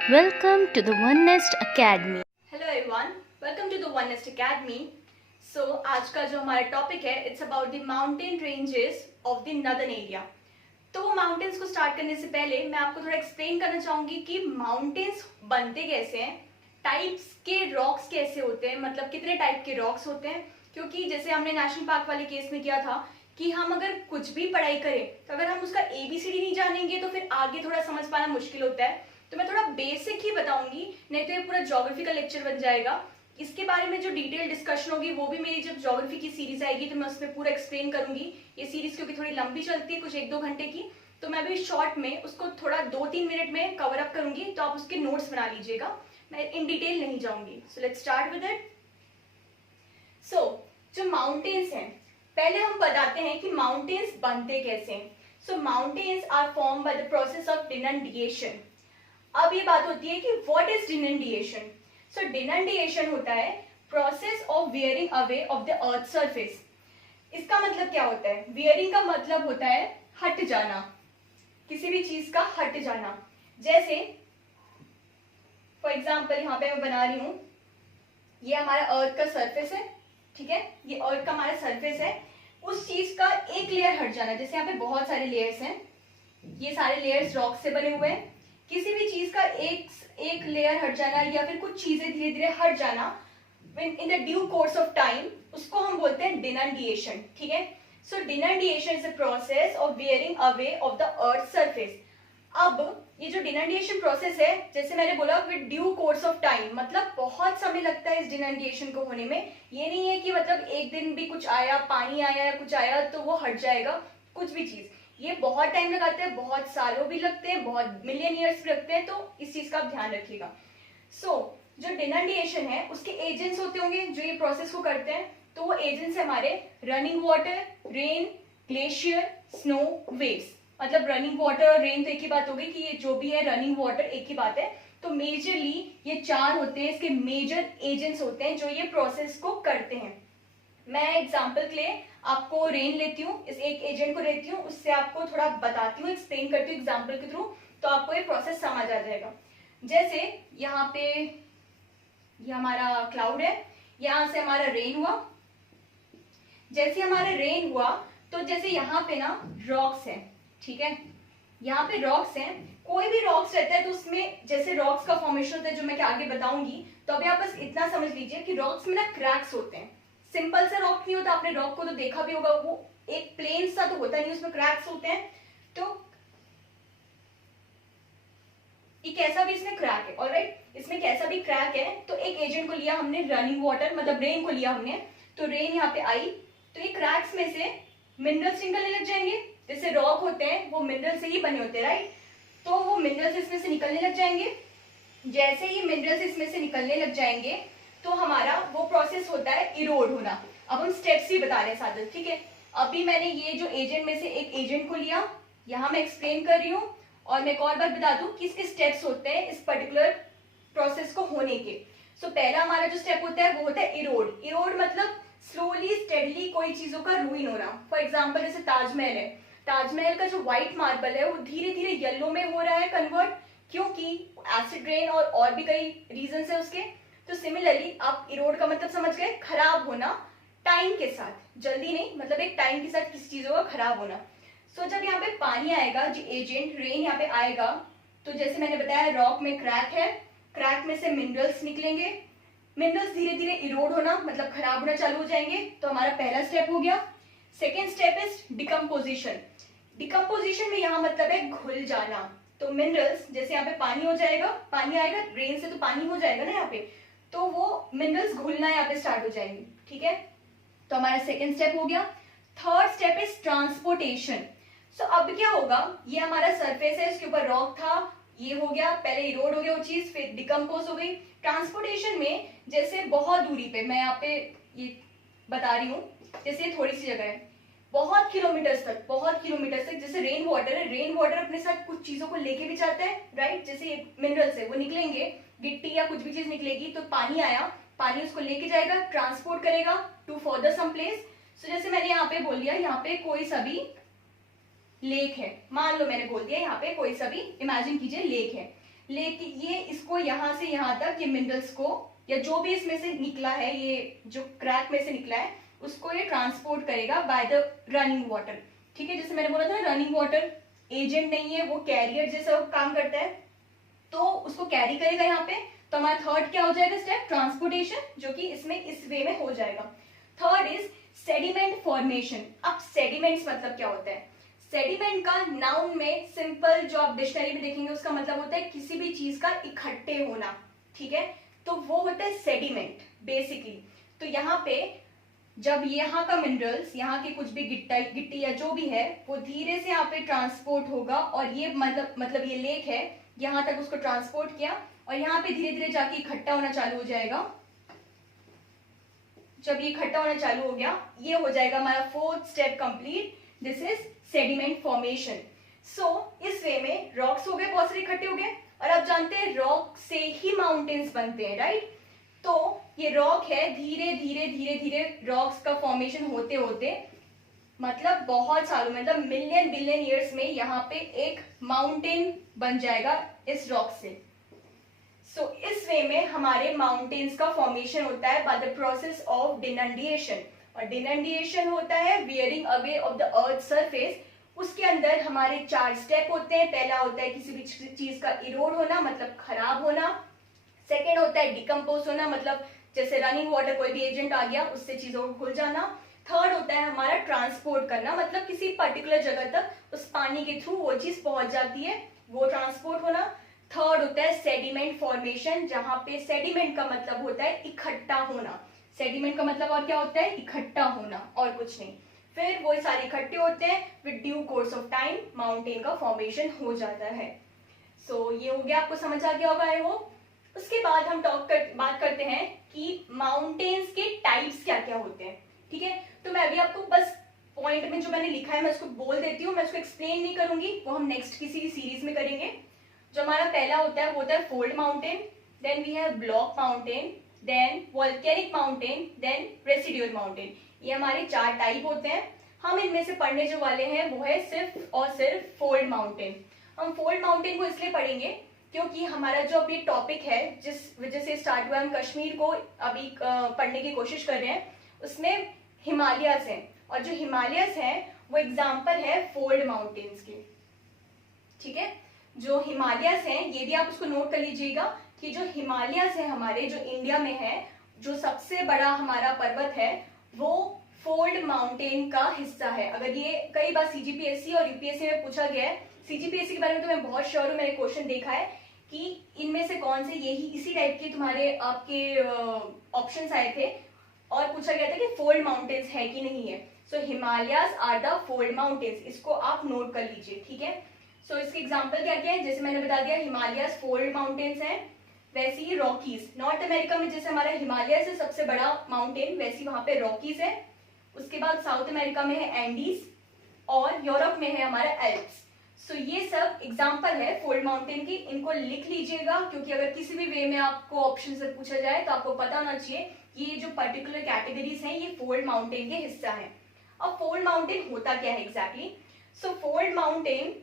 Welcome to the One Nest Academy. Hello everyone, welcome to the one nest academy. So आज का जो हमारा topic है it's about the mountain ranges of the northern area. तो वो mountains को start करने से पहले मैं आपको थोड़ा एक्सप्लेन करना चाहूंगी कि माउंटेन्स बनते कैसे हैं, टाइप्स के रॉक्स कैसे होते हैं, मतलब कितने टाइप के रॉक्स होते हैं। क्योंकि जैसे हमने नेशनल पार्क वाले केस में किया था कि हम अगर कुछ भी पढ़ाई करें तो अगर हम उसका ABCD नहीं जानेंगे तो फिर आगे थोड़ा समझ पाना मुश्किल होता है। तो मैं थोड़ा बेसिक ही बताऊंगी, नहीं तो ये पूरा ज्योग्राफी का लेक्चर बन जाएगा। इसके बारे में जो डिटेल डिस्कशन होगी वो भी मेरी जब ज्योग्राफी की सीरीज आएगी तो मैं उसमें पूरा एक्सप्लेन करूंगी। ये सीरीज क्योंकि थोड़ी लंबी चलती है, कुछ 1-2 घंटे की, तो मैं भी शॉर्ट में उसको थोड़ा 2-3 मिनट में कवर अप करूंगी, तो आप उसके नोट्स बना लीजिएगा। मैं इन डिटेल नहीं जाऊंगी। So let's start with it. So जो माउंटेन्स हैं, पहले हम बताते हैं कि माउंटेन्स बनते कैसे हैं। So mountains are form by the process of denudation. अब ये बात होती है कि व्हाट इज डिनंडिएशन। सो डिनंडिएशन होता है process of wearing away of the earth surface. इसका मतलब क्या होता है? वेयरिंग का मतलब होता है हट जाना, किसी भी चीज का हट जाना। जैसे फॉर एग्जाम्पल यहाँ पे मैं बना रही हूं, ये हमारा अर्थ का सरफेस है, ठीक है, ये अर्थ का हमारा सरफेस है। उस चीज का एक लेयर हट जाना, जैसे यहाँ पे बहुत सारे लेयर्स हैं, ये सारे लेयर्स रॉक से बने हुए हैं। किसी भी चीज का एक लेयर हट जाना या फिर कुछ चीजें धीरे धीरे हट जाना in the due course of time, उसको हम बोलते हैं डिनंडिएशन, ठीक है। So denudation is a process of wearing away of the earth surface. अब ये जो डिनंडिएशन प्रोसेस है, जैसे मैंने बोला with due course of time, मतलब बहुत समय लगता है इस डिनंडिएशन को होने में। ये नहीं है कि मतलब एक दिन भी कुछ आया, पानी आया या कुछ आया तो वो हट जाएगा, कुछ भी चीज। ये बहुत टाइम लगाते हैं, बहुत सालों भी लगते हैं, बहुत मिलियन ईयर्स भी लगते हैं, तो इस चीज का आप ध्यान रखिएगा। सो जो डिनंडिएशन है उसके एजेंट्स होते होंगे जो ये प्रोसेस को करते हैं। तो वो एजेंट्स हमारे running water, rain, glacier, snow, waves. मतलब रनिंग वाटर और रेन तो एक ही बात हो गई कि ये जो भी है रनिंग वाटर एक ही बात है। तो मेजरली ये 4 होते हैं, इसके मेजर एजेंट्स होते हैं जो ये प्रोसेस को करते हैं। मैं एग्जाम्पल के लिए आपको रेन लेती हूँ, इस एक एजेंट को लेती हूँ, उससे आपको थोड़ा बताती हूँ, एक्सप्लेन करती हूँ एग्जाम्पल के थ्रू, तो आपको ये प्रोसेस समझ आ जाएगा। जैसे यहाँ पे ये हमारा क्लाउड है, यहाँ से हमारा रेन हुआ। जैसे हमारा रेन हुआ तो जैसे यहाँ पे ना रॉक्स है, ठीक है, यहाँ पे रॉक्स हैं। कोई भी रॉक्स रहता है तो उसमें जैसे रॉक्स का फॉर्मेशन होता है जो मैं आगे बताऊंगी, तो अभी आप बस इतना समझ लीजिए कि रॉक्स में ना क्रैक्स होते हैं। सिंपल सा रॉक नहीं होता, आपने रॉक को तो देखा भी होगा, वो एक प्लेन सा तो होता नहीं, उसमें क्रैक्स होते हैं। तो ये कैसा भी इसमें क्रैक है, ऑलराइट, इसमें कैसा भी क्रैक है। तो एक एजेंट को लिया हमने, रनिंग वाटर मतलब रेन को लिया हमने, तो रेन यहाँ पे आई, तो ये क्रैक्स में से मिनरल्स निकलने लग जाएंगे। जैसे रॉक होते हैं वो मिनरल से ही बने होते हैं, राइट, तो वो मिनरल्स इसमें से निकलने लग जाएंगे। जैसे ही मिनरल्स इसमें से निकलने लग जाएंगे तो हमारा वो प्रोसेस होता है इरोड होना। अब हम स्टेप्स ही बता रहे हैं साथ, ठीक है। अभी मैंने ये जो एजेंट में से एक एजेंट को लिया, यहाँ मैं एक्सप्लेन कर रही हूँ, और मैं एक और बात बता दूं कि इसके स्टेप्स होते हैं इस पर्टिकुलर प्रोसेस को होने के। सो पहला हमारा जो स्टेप होता है वो होता है इरोड। इरोड मतलब स्लोली स्टेडली कोई चीजों का रूइन हो रहा। फॉर एग्जाम्पल जैसे ताजमहल है, ताजमहल का जो व्हाइट मार्बल है वो धीरे धीरे येलो में हो रहा है कन्वर्ट, क्योंकि एसिड रेन और भी कई रीजन है उसके। तो सिमिलरली आप इरोड का मतलब समझ गए, खराब होना टाइम के साथ, जल्दी नहीं, मतलब एक टाइम के साथ किसी चीजों का खराब होना। सो जब यहाँ पे पानी आएगा, जो एजेंट रेन यहाँ पे आएगा, तो जैसे मैंने बताया रॉक में क्रैक है, क्रैक में से मिनरल्स निकलेंगे, मिनरल्स धीरे धीरे इरोड होना मतलब खराब होना चालू हो जाएंगे। तो हमारा पहला स्टेप हो गया। Second step is decomposition. Decomposition में यहाँ मतलब है घुल जाना। तो मिनरल्स जैसे यहाँ पे पानी हो जाएगा, पानी आएगा रेन से तो पानी हो जाएगा ना यहाँ पे, तो वो मिनरल्स घुलना यहाँ पे स्टार्ट हो जाएंगे, ठीक है। तो हमारा सेकेंड स्टेप हो गया। Third step is transportation. So अब क्या होगा, ये हमारा सरफेस है, इसके ऊपर रॉक था, ये हो गया, पहले इरोड हो गया वो चीज, फिर डिकम्पोज हो गई। ट्रांसपोर्टेशन में जैसे बहुत दूरी पे, मैं यहाँ पे ये बता रही हूँ, जैसे थोड़ी सी जगह है, बहुत किलोमीटर तक, बहुत किलोमीटर तक, जैसे रेन वाटर है, रेन वाटर अपने साथ कुछ चीजों को लेके भी जाता है, राइट। जैसे मिनरल्स है वो निकलेंगे, गिट्टी या कुछ भी चीज निकलेगी, तो पानी आया, पानी उसको लेके जाएगा, ट्रांसपोर्ट करेगा टू फर्दर सम प्लेस। सो जैसे मैंने यहाँ पे बोल दिया, यहाँ पे कोई सा भी लेक है, मान लो मैंने बोल दिया यहाँ पे कोई सा भी, इमेजिन कीजिए लेक है, लेकिन ये इसको यहाँ से यहाँ तक ये मिनरल्स को या जो भी इसमें से निकला है, ये जो क्रैक में से निकला है उसको ये ट्रांसपोर्ट करेगा बाय द रनिंग वाटर। ठीक है, जैसे मैंने बोला था रनिंग वाटर एजेंट नहीं है, वो कैरियर जैसा काम करता है, तो उसको कैरी करेगा यहाँ पे। तो हमारा थर्ड क्या हो जाएगा स्टेप, ट्रांसपोर्टेशन, जो कि इसमें इस वे में हो जाएगा। Third is sediment formation. अब सेडिमेंट्स मतलब क्या होता है? सेडिमेंट का नाउन में सिंपल जो आप डिक्शनरी में देखेंगे उसका मतलब होता है किसी भी चीज का इकट्ठे होना। ठीक है, तो वो होता है सेडिमेंट बेसिकली। तो यहाँ पे जब यहाँ का मिनरल्स, यहाँ की कुछ भी गिट्टी या जो भी है वो धीरे से यहाँ पे ट्रांसपोर्ट होगा, और ये मतलब ये लेक है, यहाँ तक उसको ट्रांसपोर्ट किया और यहाँ पे धीरे धीरे जाके इकट्ठा होना चालू हो जाएगा। जब ये इकट्ठा होना चालू हो गया, ये हो जाएगा हमारा fourth step complete. This is sediment formation. So इस वे में रॉक्स हो गए, बहुत सारे इकट्ठे हो गए, और आप जानते हैं रॉक से ही माउंटेन्स बनते हैं, राइट? तो ये रॉक है, धीरे धीरे धीरे धीरे रॉक्स का फॉर्मेशन होते होते मतलब बहुत सालों में, मतलब मिलियन बिलियन ईयर्स में यहाँ पे एक माउंटेन बन जाएगा इस रॉक से। सो इस वे में हमारे माउंटेन्स का फॉर्मेशन होता है बाय द प्रोसेस ऑफ डिनंडिएशन। और डिनंडिएशन होता है wearing away of the earth surface. उसके अंदर हमारे 4 स्टेप होते हैं। पहला होता है किसी भी चीज का इरोड होना, मतलब खराब होना। सेकेंड होता है डिकम्पोज होना, मतलब जैसे रनिंग वाटर, कोई भी एजेंट आ गया उससे चीजों को घुल जाना। थर्ड होता है हमारा ट्रांसपोर्ट करना, मतलब किसी पर्टिकुलर जगह तक उस पानी के थ्रू वो चीज पहुंच जाती है, वो ट्रांसपोर्ट होना। थर्ड होता है सेडिमेंट फॉर्मेशन, जहां पे सेडिमेंट का मतलब होता है इकट्ठा होना। सेडिमेंट का मतलब और क्या होता है? इकट्ठा होना, और कुछ नहीं। फिर वो सारे इकट्ठे होते हैं, with due course of time mountain का फॉर्मेशन हो जाता है। सो ये हो गया, आपको समझ आ गया होगा आई होप। उसके बाद हम बात करते हैं कि माउंटेन्स के टाइप्स क्या क्या होते हैं। ठीक है, तो मैं अभी आपको बस पॉइंट में जो मैंने लिखा है मैं उसको बोल देती हूँ, मैं उसको एक्सप्लेन नहीं करूंगी, वो हम नेक्स्ट किसी सीरीज में करेंगे। जो हमारा पहला होता है वो होता है fold mountain, then we have block mountain, then volcanic mountain, then residual mountain. ये हमारे 4 टाइप होते हैं। हम इनमें से पढ़ने जो वाले हैं वो है सिर्फ और सिर्फ फोल्ड माउंटेन। हम फोल्ड माउंटेन को इसलिए पढ़ेंगे क्योंकि हमारा जो अभी टॉपिक है, जिस वजह से स्टार्ट हुआ, हम कश्मीर को अभी पढ़ने की कोशिश कर रहे हैं, उसमें हिमालयस हैं, और जो हिमालयस हैं वो एग्जाम्पल है फोल्ड माउंटेन्स के। ठीक है, जो हिमालयस हैं ये भी आप उसको नोट कर लीजिएगा कि जो हिमालयस है हमारे, जो इंडिया में है, जो सबसे बड़ा हमारा पर्वत है, वो फोल्ड माउंटेन का हिस्सा है। अगर ये कई बार सीजीपीएससी और यूपीएससी में पूछा गया है, सीजीपीएससी के बारे में तो मैं बहुत श्योर हूँ, मैंने क्वेश्चन देखा है कि इनमें से कौन से, यही इसी टाइप के तुम्हारे आपके ऑप्शंस आए थे और पूछा गया था कि फोल्ड माउंटेन्स है कि नहीं है। So Himalayas are the fold mountains, इसको आप नोट कर लीजिए। ठीक है, सो इसके एग्जाम्पल क्या क्या है, जैसे मैंने बता दिया हिमालयस फोल्ड माउंटेन्स हैं। वैसे ही रॉकीज, नॉर्थ अमेरिका में जैसे हमारा हिमालय से सबसे बड़ा माउंटेन, वैसी वहां पे रॉकीज है। उसके बाद साउथ अमेरिका में है एंडीज, और यूरोप में है हमारा एल्प्स। सो ये सब एग्जाम्पल है फोल्ड माउंटेन की, इनको लिख लीजिएगा क्योंकि अगर किसी भी वे में आपको ऑप्शन से पूछा जाए तो आपको पता होना चाहिए कि ये जो पर्टिकुलर कैटेगरीज हैं ये फोल्ड माउंटेन के हिस्सा है। अब फोल्ड माउंटेन होता क्या है exactly? So fold mountain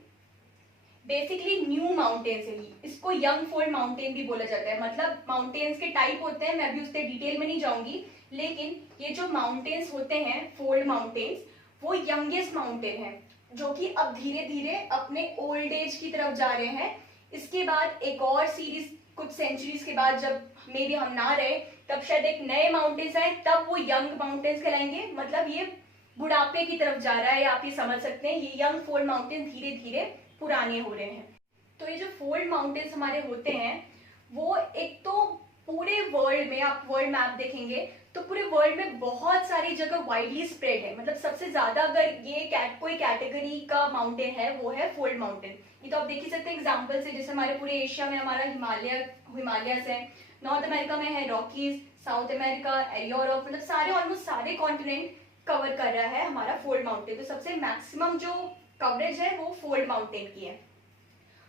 basically new mountains है, इसको यंग फोल्ड माउंटेन भी बोला जाता है। मतलब माउंटेन्स के टाइप होते हैं, मैं अभी उसके डिटेल में नहीं जाऊंगी, लेकिन ये जो माउंटेन्स होते हैं फोल्ड माउंटेन्स, वो यंगेस्ट माउंटेन है, जो कि अब धीरे धीरे अपने ओल्ड एज की तरफ जा रहे हैं। इसके बाद एक और सीरीज कुछ सेंचुरीज के बाद, जब मे बी हम ना रहे, तब शायद एक नए माउंटेन्स आए, तब वो यंग माउंटेन्स कहलाएंगे। मतलब ये बुढ़ापे की तरफ जा रहा है, आप ये समझ सकते हैं। ये यंग फोल्ड माउंटेन धीरे धीरे पुराने हो रहे हैं। तो ये जो फोल्ड माउंटेन्स हमारे होते हैं वो एक तो पूरे वर्ल्ड में, आप वर्ल्ड मैप देखेंगे तो पूरे वर्ल्ड में बहुत सारी जगह वाइडली स्प्रेड है। मतलब सबसे ज्यादा अगर ये कोई कैटेगरी का माउंटेन है वो है फोल्ड माउंटेन। ये तो आप देख ही सकते हैं एग्जाम्पल से, जैसे हमारे पूरे एशिया में हमारा हिमालयस है, नॉर्थ अमेरिका में है रॉकीज, साउथ अमेरिका, यूरोप, मतलब सारे ऑलमोस्ट सारे कॉन्टिनेंट कवर कर रहा है हमारा फोल्ड माउंटेन। तो सबसे मैक्सिमम जो कवरेज है वो फोल्ड माउंटेन की है।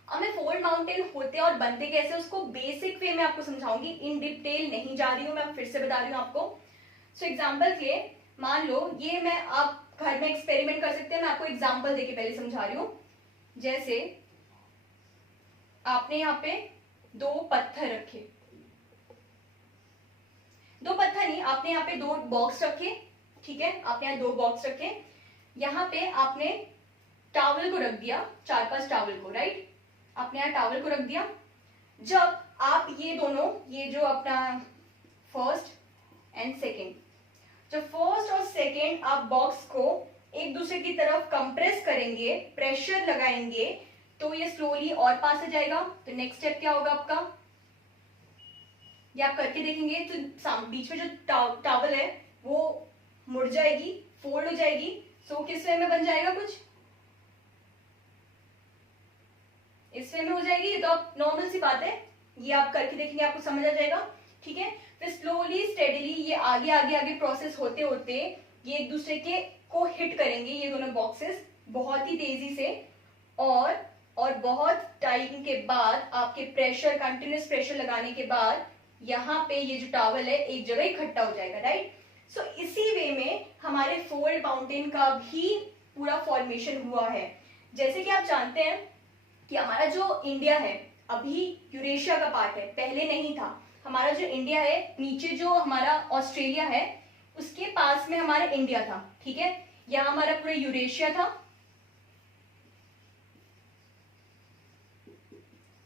अब मैं फोल्ड माउंटेन होते और बनते कैसे उसको बेसिक वे में आपको समझाऊंगी, इन डिटेल नहीं जा रही हूँ, मैं फिर से बता रही हूँ आपको। सो एग्जाम्पल के लिए मान लो ये मैं, आप घर में एक्सपेरिमेंट कर सकते हैं, मैं आपको एग्जाम्पल देके पहले समझा रही हूँ। जैसे आपने यहाँ पे दो पत्थर रखे, दो पत्थर नहीं, आपने यहाँ पे दो बॉक्स रखे, ठीक है, आपने यहाँ दो बॉक्स रखे, यहाँ पे आपने टॉवल को रख दिया, 4-5 टॉवल को, राइट, आपने यहाँ टॉवल को रख दिया। जब आप ये दोनों, ये जो अपना फर्स्ट एंड सेकेंड, जब फर्स्ट और सेकेंड आप बॉक्स को एक दूसरे की तरफ कंप्रेस करेंगे, प्रेशर लगाएंगे, तो ये स्लोली और पास हो जाएगा। तो नेक्स्ट स्टेप क्या होगा आपका, ये आप करके देखेंगे तो बीच में जो टॉवल है वो मुड़ जाएगी, फोल्ड हो जाएगी। सो किस वे में बन जाएगा, कुछ इस वे में हो जाएगी। ये तो आप नॉर्मल सी बात है, ये आप करके देखेंगे आपको समझ आ जाएगा, ठीक है। फिर स्लोली स्टेडली ये आगे आगे आगे प्रोसेस होते होते ये एक दूसरे के को हिट करेंगे, ये दोनों बॉक्सेस बहुत ही तेजी से, और बहुत टाइम के बाद आपके प्रेशर, कंटिन्यूस प्रेशर लगाने के बाद यहाँ पे ये जो टॉवल है एक जगह इकट्ठा हो जाएगा, राइट। सो इसी वे में हमारे फोल्ड माउंटेन का भी पूरा फॉर्मेशन हुआ है। जैसे कि आप जानते हैं कि हमारा जो इंडिया है अभी यूरेशिया का पार्ट है, पहले नहीं था। हमारा जो इंडिया है, नीचे जो हमारा ऑस्ट्रेलिया है उसके पास में हमारा इंडिया था, ठीक है। यहाँ हमारा पूरा यूरेशिया था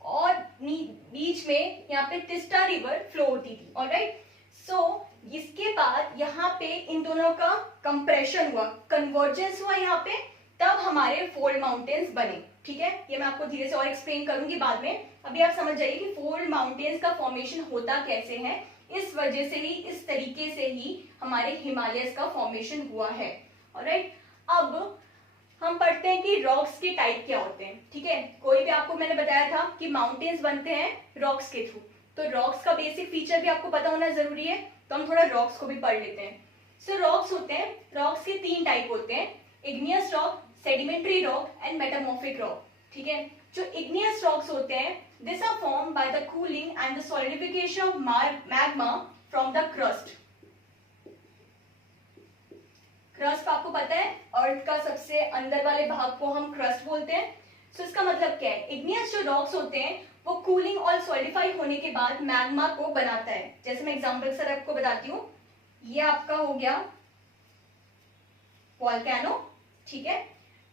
और बीच में यहाँ पे तिस्ता रिवर फ्लो होती थी, ऑलराइट। सो इसके बाद यहाँ पे इन दोनों का कंप्रेशन हुआ, कन्वर्जेंस हुआ यहाँ पे, तब हमारे फोल्ड माउंटेन्स बने, ठीक है। ये मैं आपको धीरे से और एक्सप्लेन करूंगी बाद में। अभी आप समझ जाइए कि फोल्ड माउंटेन्स का फॉर्मेशन होता कैसे है। इस वजह से ही, इस तरीके से ही हमारे हिमालयस का फॉर्मेशन हुआ है, ऑलराइट। अब हम पढ़ते हैं कि रॉक्स के टाइप क्या होते हैं, ठीक है। कोई भी, आपको मैंने बताया था कि माउंटेन्स बनते हैं रॉक्स के थ्रू, तो रॉक्स का बेसिक फीचर भी आपको पता होना जरूरी है। तो हम थोड़ा रॉक्स को भी पढ़ लेते हैं। सो रॉक्स होते हैं, रॉक्स के 3 टाइप होते हैं, igneous rock, sedimentary rock and metamorphic rock, ठीक है। जो इग्नियस रॉक्स होते हैं, this are formed by the cooling and the solidification of magma from the crust. Crust आपको पता है, अर्थ का सबसे अंदर वाले भाग को हम क्रस्ट बोलते हैं। सो इसका मतलब क्या है, इग्नियस जो रॉक्स होते हैं वो कूलिंग और सॉलिडिफाई होने के बाद मैग्मा को बनाता है। जैसे मैं एग्जांपल से आपको बताती हूँ, ये आपका हो गया वोल्केनो, ठीक है।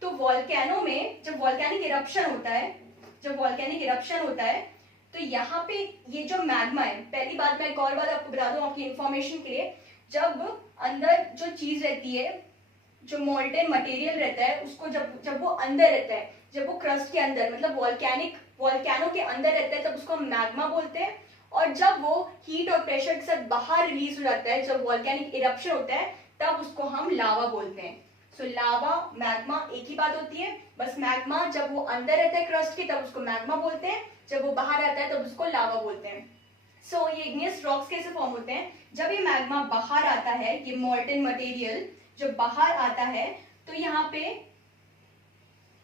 तो वोल्केनो में जब वोल्केनिक इरप्शन होता है, जब वोल्केनिक इरप्शन होता है तो यहाँ पे ये जो मैग्मा है, पहली बात मैं एक और बात आपको बता दूं आपकी इंफॉर्मेशन के लिए, जब अंदर जो चीज रहती है, जो मोल्टेन मटेरियल रहता है, उसको जब वो अंदर रहता है, जब वो क्रस्ट के अंदर, मतलब वोल्केनो के अंदर रहता है, तब उसको हम मैग्मा बोलते हैं। और जब वो हीट और प्रेशर के साथ बाहर रिलीज हो जाता है, जब वोल्केनिक इरप्शन होता है, तब उसको हम लावा बोलते हैं। सो लावा, मैग्मा एक ही बात होती है, बस मैग्मा जब वो अंदर रहता है क्रस्ट के तब उसको मैग्मा बोलते हैं, जब वो बाहर आता है तब उसको लावा बोलते हैं। सो ये इग्नियस रॉक्स कैसे फॉर्म होते हैं, जब ये मैग्मा बाहर आता है, ये मोल्टेन मटेरियल जब बाहर आता है, तो यहाँ पे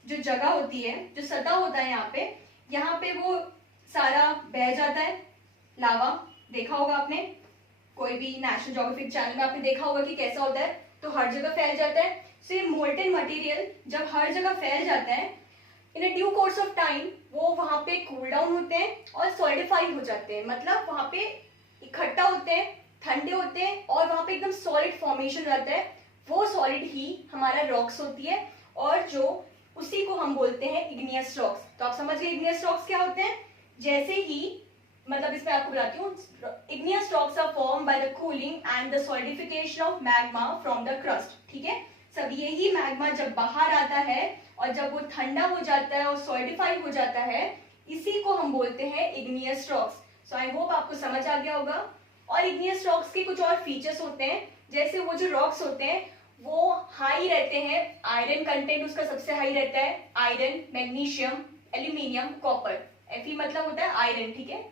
जो जगह होती है, जो सतह होता है यहाँ पे वो सारा बह जाता है, लावा। देखा होगा आपने, कोई भी नेशनल ज्योग्राफिक चैनल में आपने देखा होगा कि कैसा होता है, तो हर जगह फैल जाता है। सो ये मोल्टेन मटेरियल जब हर जगह फैल जाता है, इन अ ड्यू कोर्स ऑफ टाइम वो वहां पे कूल डाउन होते हैं और सॉलिडिफाई हो जाते हैं, मतलब वहां पे इकट्ठा होते हैं, ठंडे होते हैं और वहां पे एकदम सॉलिड फॉर्मेशन रहता है। वो सॉलिड ही हमारा रॉक्स होती है और जो उसी को हम बोलते हैं इग्नियस रॉक्स। तो आप समझ गए इग्नियस रॉक्स क्या होते हैं। जैसे ही, मतलब इसमें आपको बताती हूँ, igneous rocks are form by the cooling and the solidification of magma from the crust, ठीक है। सब यही मैग्मा जब बाहर आता है और जब वो ठंडा हो जाता है और सॉलिडिफाई हो जाता है, इसी को हम बोलते हैं igneous rocks. So I hope आपको समझ आ गया होगा। और इग्नियस रॉक्स के कुछ और फीचर्स होते हैं, जैसे वो जो रॉक्स होते हैं वो हाई रहते हैं, आयरन कंटेंट उसका सबसे हाई रहता है, iron, magnesium, aluminium, copper. Fe मतलब होता है आयरन, ठीक है।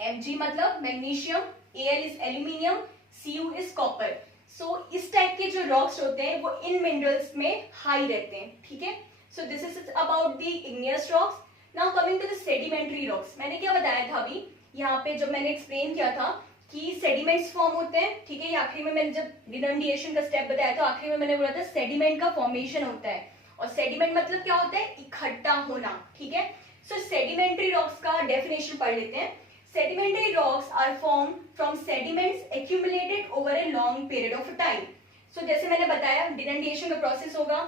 Mg मतलब magnesium, Al is aluminium, Cu is copper. So इस टाइप के जो रॉक्स होते हैं वो इन मिनरल्स में हाई रहते हैं, ठीक है। So this is about the igneous rocks. Now coming to the sedimentary rocks. मैंने क्या बताया था अभी यहाँ पे, जब मैंने एक्सप्लेन किया था कि सेडिमेंट्स फॉर्म होते हैं, ठीक है। आखिरी में मैंने जब डिनंडिएशन का स्टेप बताया था, आखिरी में मैंने बोला था सेडिमेंट का फॉर्मेशन होता है। और सेडिमेंट मतलब क्या होता है, इकट्ठा होना, ठीक है। सो सेडिमेंट्री रॉक्स का डेफिनेशन पढ़ लेते हैं. Sedimentary rocks are form from sediments accumulated over a long period of time. So जैसे मैंने बताया, डिनटेशन का प्रोसेस होगा,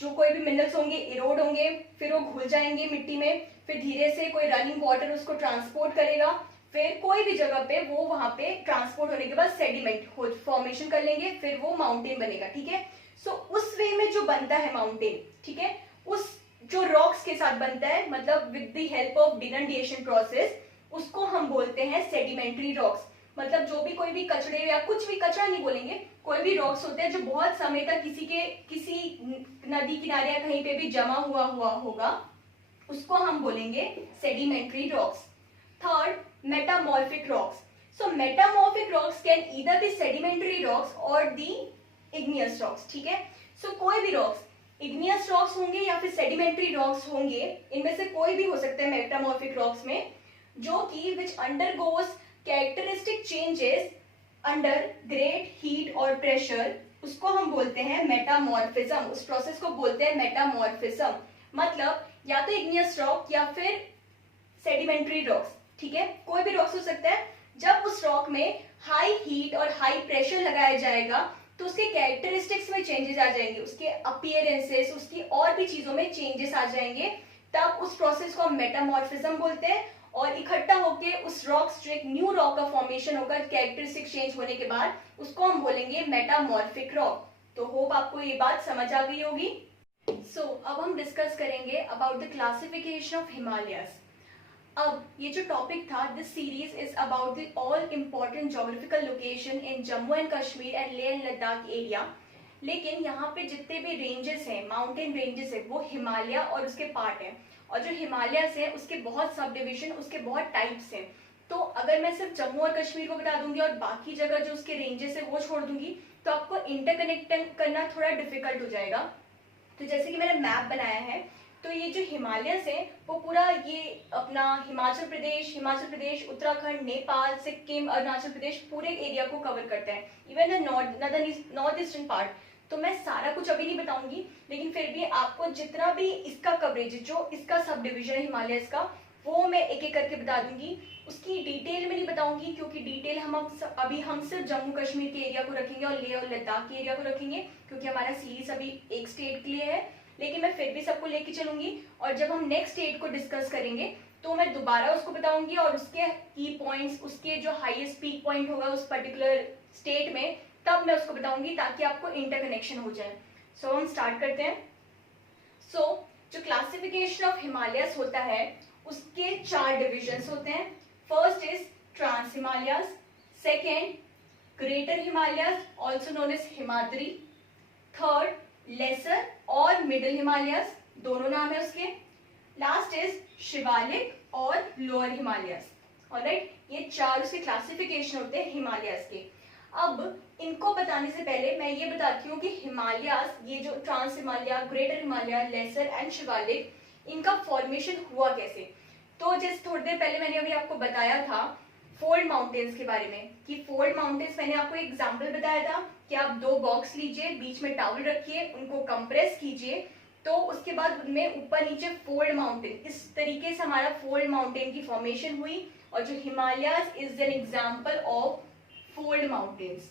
जो कोई भी मिनरल्स होंगे इरोड होंगे, फिर वो घुल जाएंगे मिट्टी में, फिर धीरे से कोई रनिंग वाटर उसको ट्रांसपोर्ट करेगा, फिर कोई भी जगह पे वो वहां पे ट्रांसपोर्ट होने के बाद सेडिमेंट फॉर्मेशन कर लेंगे, फिर वो माउंटेन बनेगा. ठीक है. सो उस वे में जो बनता है माउंटेन, ठीक है, उस जो रॉक्स के साथ बनता है, मतलब with the help of denudation process, उसको हम बोलते हैं सेडिमेंट्री रॉक्स. मतलब जो भी कोई भी कचड़े या कुछ भी, कचरा नहीं बोलेंगे, कोई भी रॉक्स होते हैं जो बहुत समय तक किसी नदी किनारे या कहीं पे भी जमा हुआ होगा, उसको हम बोलेंगे sedimentary rocks. Third, metamorphic rocks. So metamorphic rocks can either be sedimentary rocks और दी इग्नियस रॉक्स. ठीक है. सो कोई भी रॉक्स इग्नियस रॉक्स होंगे या फिर सेडिमेंट्री रॉक्स होंगे, इनमें से कोई भी हो सकता है मेटामॉर्फिक रॉक्स में, जो कि which undergoes characteristic changes under great heat और प्रेशर, उसको हम बोलते हैं मेटामॉर्फिज्म. उस प्रोसेस को बोलते हैं मेटामॉर्फिज्म. मतलब या तो इग्नियस रॉक या फिर सेडिमेंट्री रॉक्स. ठीक है. कोई भी रॉक्स हो सकता है. जब उस रॉक में हाई हीट और हाई प्रेशर लगाया जाएगा तो उसके कैरेक्टरिस्टिक्स में चेंजेस आ जाएंगे, उसके अपीयरेंसेस, उसकी और भी चीजों में चेंजेस आ जाएंगे. तब उस प्रोसेस को हम मेटामॉर्फिज्म बोलते हैं. और इकट्ठा होके उस रॉक्स जो एक न्यू रॉक का फॉर्मेशन होगा कैरेक्टरिस्टिक चेंज होने के बाद, उसको हम बोलेंगे मेटामॉर्फिक रॉक. तो होप आपको ये बात समझ आ गई होगी. सो अब हम डिस्कस करेंगे about the classification of Himalayas. अब ये जो टॉपिक था, this series is about the all important geographical location in Jammu and Kashmir and Leh and Ladakh area. लेकिन यहाँ पे जितने भी रेंजेस हैं, माउंटेन रेंजेस है, वो हिमालय और उसके पार्ट हैं. और जो हिमालयस है उसके बहुत सब डिविजन, उसके बहुत टाइप्स हैं. तो अगर मैं सिर्फ जम्मू और कश्मीर को बता दूंगी और बाकी जगह जो उसके रेंजेस है वो छोड़ दूंगी, तो आपको इंटरकनेक्ट करना थोड़ा डिफिकल्ट हो जाएगा. तो जैसे कि मैंने मैप बनाया है, तो ये जो हिमालयस है वो पूरा ये अपना हिमाचल प्रदेश, उत्तराखंड, नेपाल, सिक्किम, अरुणाचल प्रदेश, पूरे एरिया को कवर करता है. Even the north eastern part. तो मैं सारा कुछ अभी नहीं बताऊंगी, लेकिन फिर भी आपको जितना भी इसका कवरेज, जो इसका सब डिविजन है हिमालयस का, वो मैं एक एक करके बता दूंगी. उसकी डिटेल में नहीं बताऊंगी, क्योंकि डिटेल अभी हम सिर्फ जम्मू कश्मीर के एरिया को रखेंगे और लेह और लद्दाख के एरिया को रखेंगे, क्योंकि हमारा सीरीज अभी एक स्टेट के लिए है. लेकिन मैं फिर भी सबको लेके चलूंगी, और जब हम नेक्स्ट स्टेट को डिस्कस करेंगे तो मैं दोबारा उसको बताऊंगी, और उसके की पॉइंट्स, उसके जो हाईएस्ट पीक पॉइंट होगा उस पर्टिकुलर स्टेट में, तब मैं उसको बताऊंगी, ताकि आपको इंटरकनेक्शन हो जाए. सो हम स्टार्ट करते हैं. सो जो क्लासिफिकेशन ऑफ हिमालयस होता है, उसके 4 डिविजन्स होते हैं. First is trans Himalayas, second greater Himalayas also known as Himadri, third lesser और मिडिल हिमालयस, दोनों नाम है उसके. लास्ट इज शिवालिक और लोअर हिमालयस. ऑलराइट, ये 4 उसके क्लासिफिकेशन होते हैं हिमालयस के. अब इनको बताने से पहले मैं ये बताती हूँ कि हिमालयस, ये जो trans Himalaya, greater Himalaya, lesser and Shivalik, इनका फॉर्मेशन हुआ कैसे. तो जैसे थोड़ी देर पहले मैंने अभी आपको बताया था फोल्ड माउंटेन्स के बारे में, कि फोल्ड माउंटेन्स, मैंने आपको एक एग्जांपल बताया था कि आप 2 बॉक्स लीजिए, बीच में टॉवल रखिए, उनको कंप्रेस कीजिए, तो उसके बाद उनमें ऊपर नीचे फोल्ड माउंटेन, इस तरीके से हमारा फोल्ड माउंटेन की फॉर्मेशन हुई. और जो Himalayas is an example of fold mountains.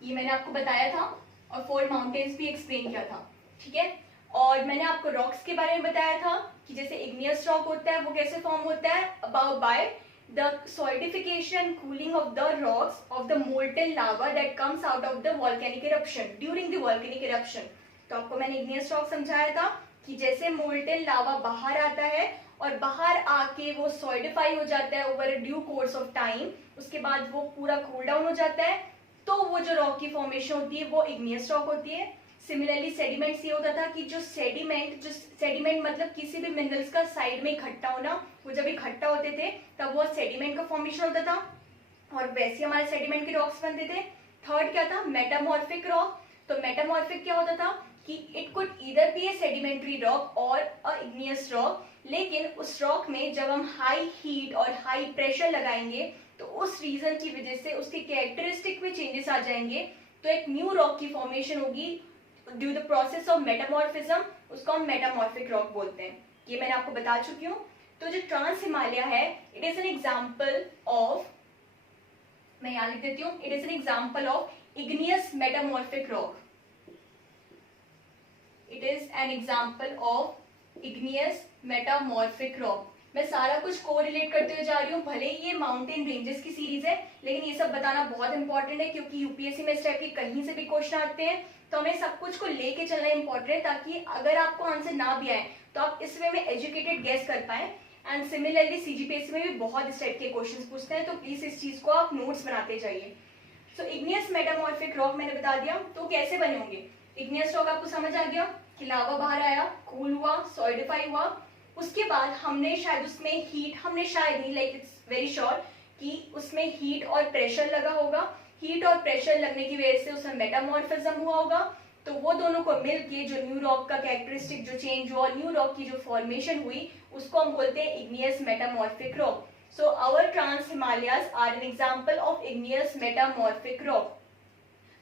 ये मैंने आपको बताया था, और फोल्ड माउंटेन्स भी एक्सप्लेन किया था. ठीक है. और मैंने आपको रॉक्स के बारे में बताया था कि जैसे इग्नियस रॉक होता है वो कैसे फॉर्म होता है, about by the solidification cooling of the rocks of the molten lava that comes out of the volcanic eruption during the volcanic eruption. तो आपको मैंने इग्नियस रॉक समझाया था कि जैसे मोल्टेन लावा बाहर आता है और बाहर आके वो सॉलिडिफाई हो जाता है over due course of time, उसके बाद वो पूरा कूल डाउन हो जाता है, तो वो जो रॉक की फॉर्मेशन होती है वो इग्नियस रॉक होती है. सिमिलरली सेडिमेंट ये होता था कि जो सेडिमेंट मतलब किसी भी मिनरल्स का साइड में इकट्ठा होना, वो जब इकट्ठा होते थे तब वो सेडिमेंट का फॉर्मेशन होता था, और वैसे हमारे सेडिमेंट के रॉक्स बनते थे. थर्ड क्या था, मेटामॉर्फिक रॉक. तो मेटामॉर्फिक क्या होता था कि it could either be A sedimentary rock और अ इग्नियस रॉक, लेकिन उस रॉक में जब हम हाई हीट और हाई प्रेशर लगाएंगे तो उस रीजन की वजह से उसके कैरेक्टरिस्टिक में चेंजेस आ जाएंगे, तो एक न्यू रॉक की फॉर्मेशन होगी due the process of metamorphism, उसको हम मेटामॉर्फिक रॉक बोलते हैं। ये मैंने आपको बता चुकी हूँ। तो जो ट्रांस हिमालय है, it is an example of, मैं यहाँ लिख देती हूँ, it is an example of igneous metamorphic rock. It is an example of igneous metamorphic rock. मैं सारा कुछ कोरिलेट करते हुए जा रही हूँ, भले ही ये माउंटेन रेंजेस की सीरीज है, लेकिन ये सब बताना बहुत इंपॉर्टेंट है क्योंकि यूपीएससी में इस टाइप के कहीं से भी क्वेश्चन आते हैं, तो हमें सब कुछ को लेके चलना इंपॉर्टेंट है, ताकि अगर आपको आंसर ना भी आए तो आप इस वे में एजुकेटेड गेस कर पाए। एंड सिमिलरली सीजीपीएससी में भी बहुत इस टाइप के क्वेश्चन पूछते हैं, तो प्लीज इस चीज को आप नोट्स बनाते जाइए। सो इग्नियस मेटामॉर्फिक रॉक मैंने बता दिया, तो कैसे बने होंगे। इग्नियस रॉक आपको समझ आ गया कि लावा बाहर आया, कूल हुआ, सॉलिडिफाई हुआ, उसके बाद हमने शायद उसमें हीट, हमने शायद नहीं, लाइक इट्स वेरी श्योर कि उसमें हीट और प्रेशर लगा होगा। हीट और प्रेशर लगने की वजह से उसमें मेटामॉर्फिज्म हुआ होगा, तो वो दोनों को मिलके जो न्यू रॉक का कैरेक्टरिस्टिक जो चेंज हुआ, न्यू रॉक की जो फॉर्मेशन हुई, उसको हम बोलते हैं igneous metamorphic rock. So our trans Himalayas are an example of igneous metamorphic rock.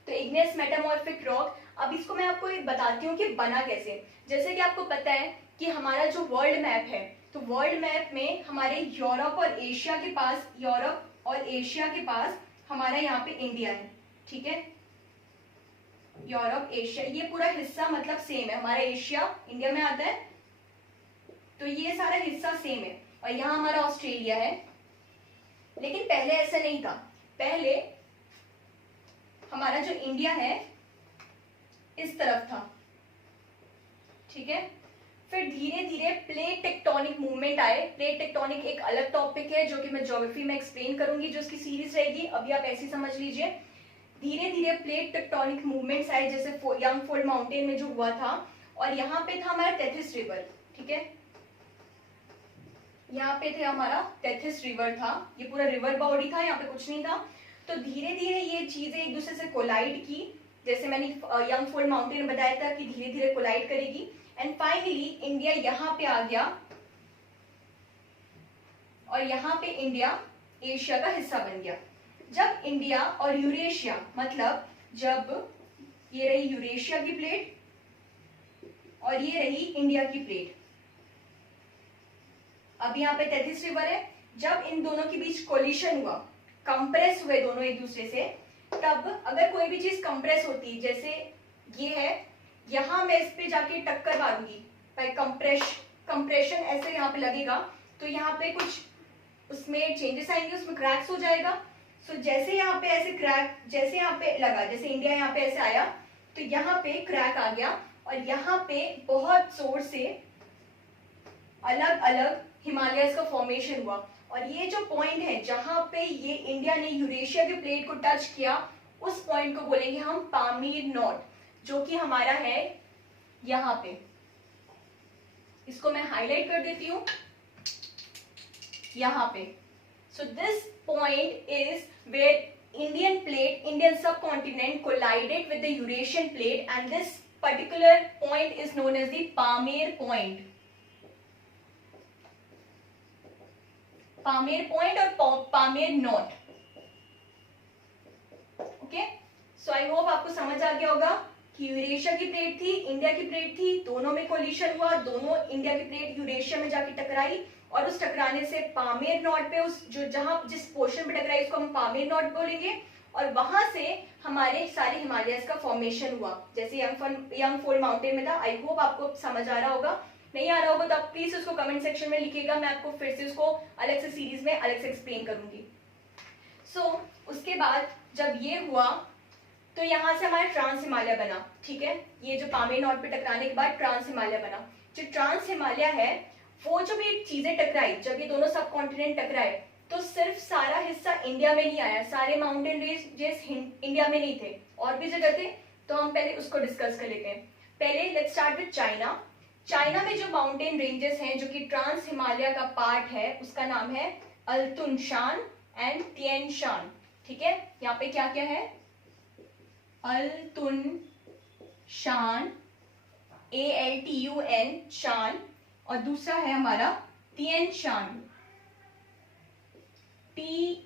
तो इग्नियस मेटामॉर्फिक रॉक, अब इसको मैं आपको एक बताती हूँ कि बना कैसे। जैसे कि आपको पता है कि हमारा जो वर्ल्ड मैप है, तो वर्ल्ड मैप में हमारे यूरोप और एशिया के पास, यूरोप और एशिया के पास हमारा यहाँ पे इंडिया है, ठीक है। यूरोप, एशिया, ये पूरा हिस्सा मतलब सेम है, हमारा एशिया इंडिया में आता है, तो ये सारा हिस्सा सेम है। और यहाँ हमारा ऑस्ट्रेलिया है, लेकिन पहले ऐसा नहीं था। पहले हमारा जो इंडिया है इस तरफ था, ठीक है। फिर धीरे धीरे प्लेट टेक्टोनिक मूवमेंट आए। प्लेट टेक्टोनिक एक अलग टॉपिक है जो कि मैं ज्योग्राफी में एक्सप्लेन करूंगी, जो उसकी सीरीज रहेगी, अभी आप ऐसे समझ लीजिए। धीरे धीरे प्लेट टेक्टोनिक मूवमेंट्स आए, जैसे यंगफोल्ड माउंटेन में जो हुआ था, और यहाँ पे था हमारा टेथिस रिवर, ठीक है। यहाँ पे थे हमारा टेथिस रिवर था, ये पूरा रिवर बॉडी था, यहाँ पे कुछ नहीं था। तो धीरे धीरे ये चीजें एक दूसरे से कोलाइड की, जैसे मैंने यंगफोल्ड माउंटेन में बताया था कि धीरे धीरे कोलाइड करेगी, एंड फाइनली इंडिया यहाँ पे आ गया, और यहाँ पे इंडिया एशिया का हिस्सा बन गया। जब इंडिया और यूरेशिया, मतलब जब ये रही यूरेशिया की प्लेट और ये रही इंडिया की प्लेट, अब यहाँ पे टेथिस रिवर है, जब इन दोनों के बीच कोलिशन हुआ, कंप्रेस हुए दोनों एक दूसरे से, तब अगर कोई भी चीज कंप्रेस होती, जैसे ये है, यहां मैं इस पे जाके टक्कर मारूंगी, कंप्रेशन ऐसे यहाँ पे लगेगा, तो यहाँ पे कुछ उसमें चेंजेस आएंगे, उसमें क्रैक्स हो जाएगा। सो जैसे यहाँ पे ऐसे क्रैक, जैसे यहाँ पे लगा, जैसे इंडिया यहाँ पे ऐसे आया, तो यहाँ पे क्रैक आ गया, और यहाँ पे बहुत जोर से अलग अलग हिमालयस का फॉर्मेशन हुआ। और ये जो पॉइंट है जहां पे ये इंडिया ने यूरेशिया के प्लेट को टच किया, उस पॉइंट को बोलेंगे हम पामीर नॉट, जो कि हमारा है यहाँ पे। इसको मैं हाईलाइट कर देती हूं यहाँ पे। So this point is where Indian plate, Indian subcontinent collided with the Eurasian plate, and this particular point is known as the Pamir point. Pamir point और Pamir knot, okay. So I hope आपको समझ आ गया होगा कि Eurasia की plate थी, India की plate थी, दोनों में कोलिशन हुआ, दोनों इंडिया की प्लेट यूरेशिया में जाके टकराई, और उस टकराने से पामीर नॉट पे, उस जो जहां जिस पोर्शन पे टकराई उसको हम पामीर नॉट बोलेंगे, और वहां से हमारे सारे हिमालयस का फॉर्मेशन हुआ, जैसे यंगफोल्ड माउंटेन में था। आई होप आपको समझ आ रहा होगा, नहीं आ रहा होगा तो आप प्लीज उसको कमेंट सेक्शन में लिखिएगा, मैं आपको फिर से उसको अलग से सीरीज में अलग से एक्सप्लेन करूंगी। सो उसके बाद जब ये हुआ, तो यहाँ से हमारा ट्रांस हिमालय बना, ठीक है। ये जो पामीर नॉट पे टकराने के बाद ट्रांस हिमालय बना। जो ट्रांस हिमालय है, वो जो भी चीजें टकराई, जब ये दोनों सब कॉन्टिनेंट टकराए, तो सिर्फ सारा हिस्सा इंडिया में नहीं आया, सारे माउंटेन रेंजेस इंडिया में नहीं थे, और भी जगह थे, तो हम पहले उसको डिस्कस कर लेते हैं। पहले let's start with China. China में जो माउंटेन रेंजेस हैं जो कि ट्रांस हिमालय का पार्ट है, उसका नाम है अल्तुनशान एंड तिएन शान, ठीक है। यहाँ पे क्या क्या है, अल्तुन शान, ALTUN शान, और दूसरा है हमारा तिएन शान, TIANSHAN।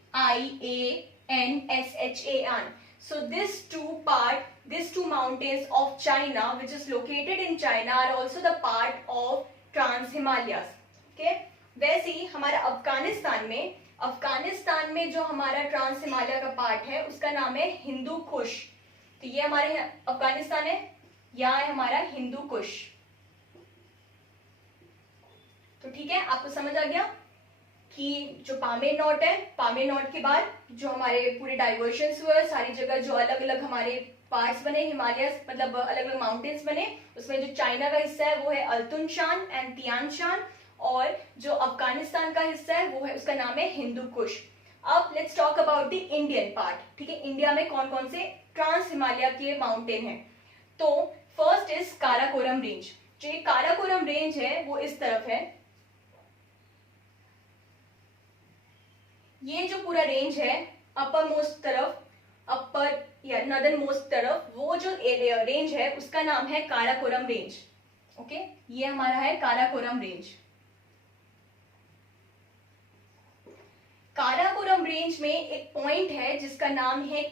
So these two mountains of China, which is located in China, are also the part of Trans Himalayas. Okay? वैसे ही हमारा अफगानिस्तान में जो हमारा ट्रांस हिमालय का पार्ट है उसका नाम है हिंदू कुश। तो ये हमारे अफगानिस्तान है, यहाँ है हमारा हिंदू कुश। तो ठीक है, आपको समझ आ गया कि जो पामेर नोट है, पामेर नोट के बाद जो हमारे पूरे डाइवर्शंस हुए, सारी जगह जो अलग अलग हमारे पार्ट्स बने, हिमालय मतलब अलग अलग माउंटेन्स बने, उसमें जो चाइना का हिस्सा है वो है अल्तुनशान एंड तियान शान, और जो अफगानिस्तान का हिस्सा है वो है, उसका नाम है हिंदू कुश। अब let's talk about the Indian part. ठीक है, इंडिया में कौन कौन से ट्रांस हिमालय के माउंटेन हैं। तो फर्स्ट इज काराकोरम रेंज। जो ये काराकोरम रेंज है वो इस तरफ है, ये जो पूरा रेंज है अपर मोस्ट तरफ, अपर या नदर्न मोस्ट तरफ, वो जो रेंज है उसका नाम है काराकोरम रेंज। ओके, ये हमारा है काराकोरम रेंज। काराकोरम रेंज में एक पॉइंट है जिसका नाम है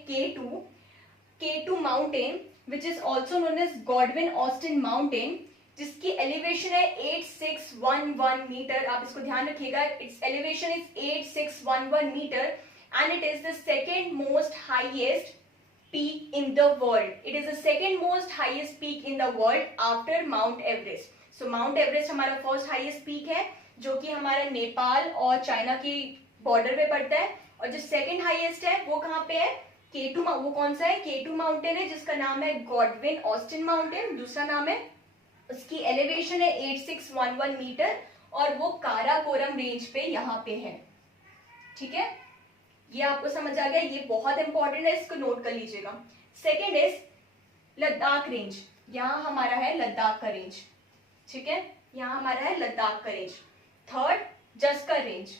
K2 mountain, which is also known as Godwin Austen mountain, जिसकी एलिवेशन है 8611 मीटर। आप इसको ध्यान रखिएगा, its elevation is 8611 metre and it is the second most highest peak in the world. It is the second most highest peak in the world after Mount Everest. So Mount Everest हमारा first highest peak है जो कि हमारा नेपाल और China की border पे पड़ता है, और जो सेकेंड हाईएस्ट है वो कहाँ पे है, K2। वो कौन सा है, K2 माउंटेन है जिसका नाम है गॉडविन ऑस्टिन माउंटेन, दूसरा नाम है, उसकी एलिवेशन है 8611 मीटर और वो काराकोरम रेंज पे यहाँ पे है। ठीक है, ये आपको समझ आ गया, ये बहुत इंपॉर्टेंट है, इसको नोट कर लीजिएगा। सेकेंड इज लद्दाख रेंज, यहाँ हमारा है लद्दाख का रेंज। ठीक है, यहाँ हमारा है लद्दाख का रेंज। Third Zanskar range.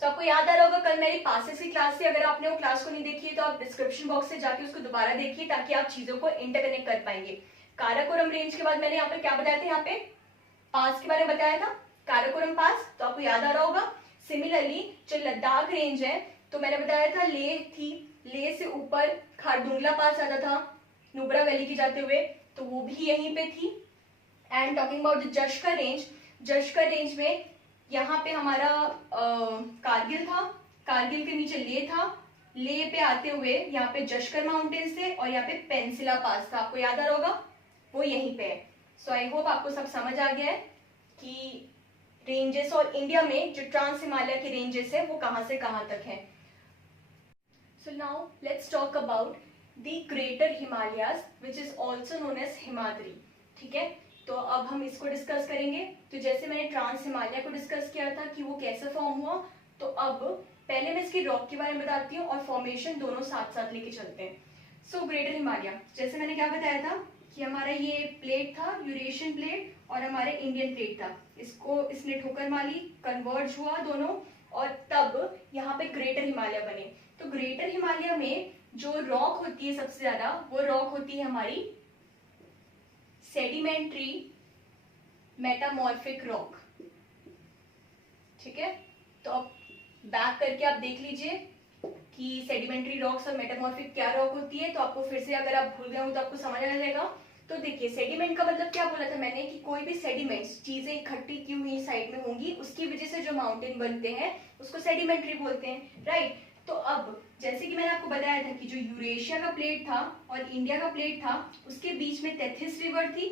तो आपको याद आ रहा होगा कल मेरी पासेस की क्लास थी, अगर आपने वो क्लास को नहीं देखी है तो आप डिस्क्रिप्शन बॉक्स से जाके उसको दोबारा देखिए ताकि आप चीजों को इंटरकनेक्ट कर पाएंगे। काराकोरम रेंज के बाद मैंने यहाँ पे क्या बताया था, यहाँ पे पास के बारे में बताया था, काराकोरम पास, तो आपको याद आ रहा होगा। सिमिलरली जो लद्दाख रेंज है तो मैंने बताया था लेह थी, लेह से ऊपर खारदुंगला पास आता था नुब्रा वैली की जाते हुए, तो वो भी यहीं पे थी। And talking about the Zanskar range, Zanskar range में यहाँ पे हमारा कारगिल था, कारगिल के नीचे लेह था, लेह पे आते हुए यहाँ पे जश्कर माउंटेन्स थे और यहाँ पे पेंसिला पास था, आपको याद आ रहा होगा, वो यहीं पे है। सो आई होप आपको सब समझ आ गया है कि रेंजेस और इंडिया में जो ट्रांस हिमालय के रेंजेस है वो कहाँ से कहाँ तक है। So now let's talk about the greater Himalayas which is also known as Himadri. ठीक है, तो अब हम इसको डिस्कस करेंगे। तो जैसे मैंने ट्रांस हिमालय को डिस्कस किया था कि वो कैसे फॉर्म हुआ, तो अब पहले मैं इसकी रॉक के बारे में बताती हूँ और फॉर्मेशन दोनों साथ साथ लेके चलते हैं। सो ग्रेटर हिमालय, जैसे मैंने क्या बताया था कि हमारा ये प्लेट था, यूरेशियन प्लेट, और हमारे इंडियन प्लेट था, इसको इसने ठोकर मारी, कन्वर्ज हुआ दोनों, और तब यहाँ पे ग्रेटर हिमालय बने। तो ग्रेटर हिमालय में जो रॉक होती है सबसे ज्यादा, वो रॉक होती है हमारी सेडिमेंट्री मेटामॉर्फिक रॉक। ठीक है, तो अब बैक करके आप देख लीजिए कि सेडिमेंट्री रॉक्स और मेटामॉर्फिक क्या रॉक होती है, तो आपको फिर से अगर आप भूल गए हो तो आपको समझ आ जाएगा। तो देखिए, सेडिमेंट का मतलब क्या बोला था मैंने कि कोई भी सेडिमेंट्स, चीजें इकट्ठी की हुई साइड में होंगी, उसकी वजह से जो माउंटेन बनते हैं उसको सेडिमेंट्री बोलते हैं, राइट। तो अब जैसे कि मैंने आपको बताया था कि जो यूरेशिया का प्लेट था और इंडिया का प्लेट था, उसके बीच में तेथिस रिवर थी।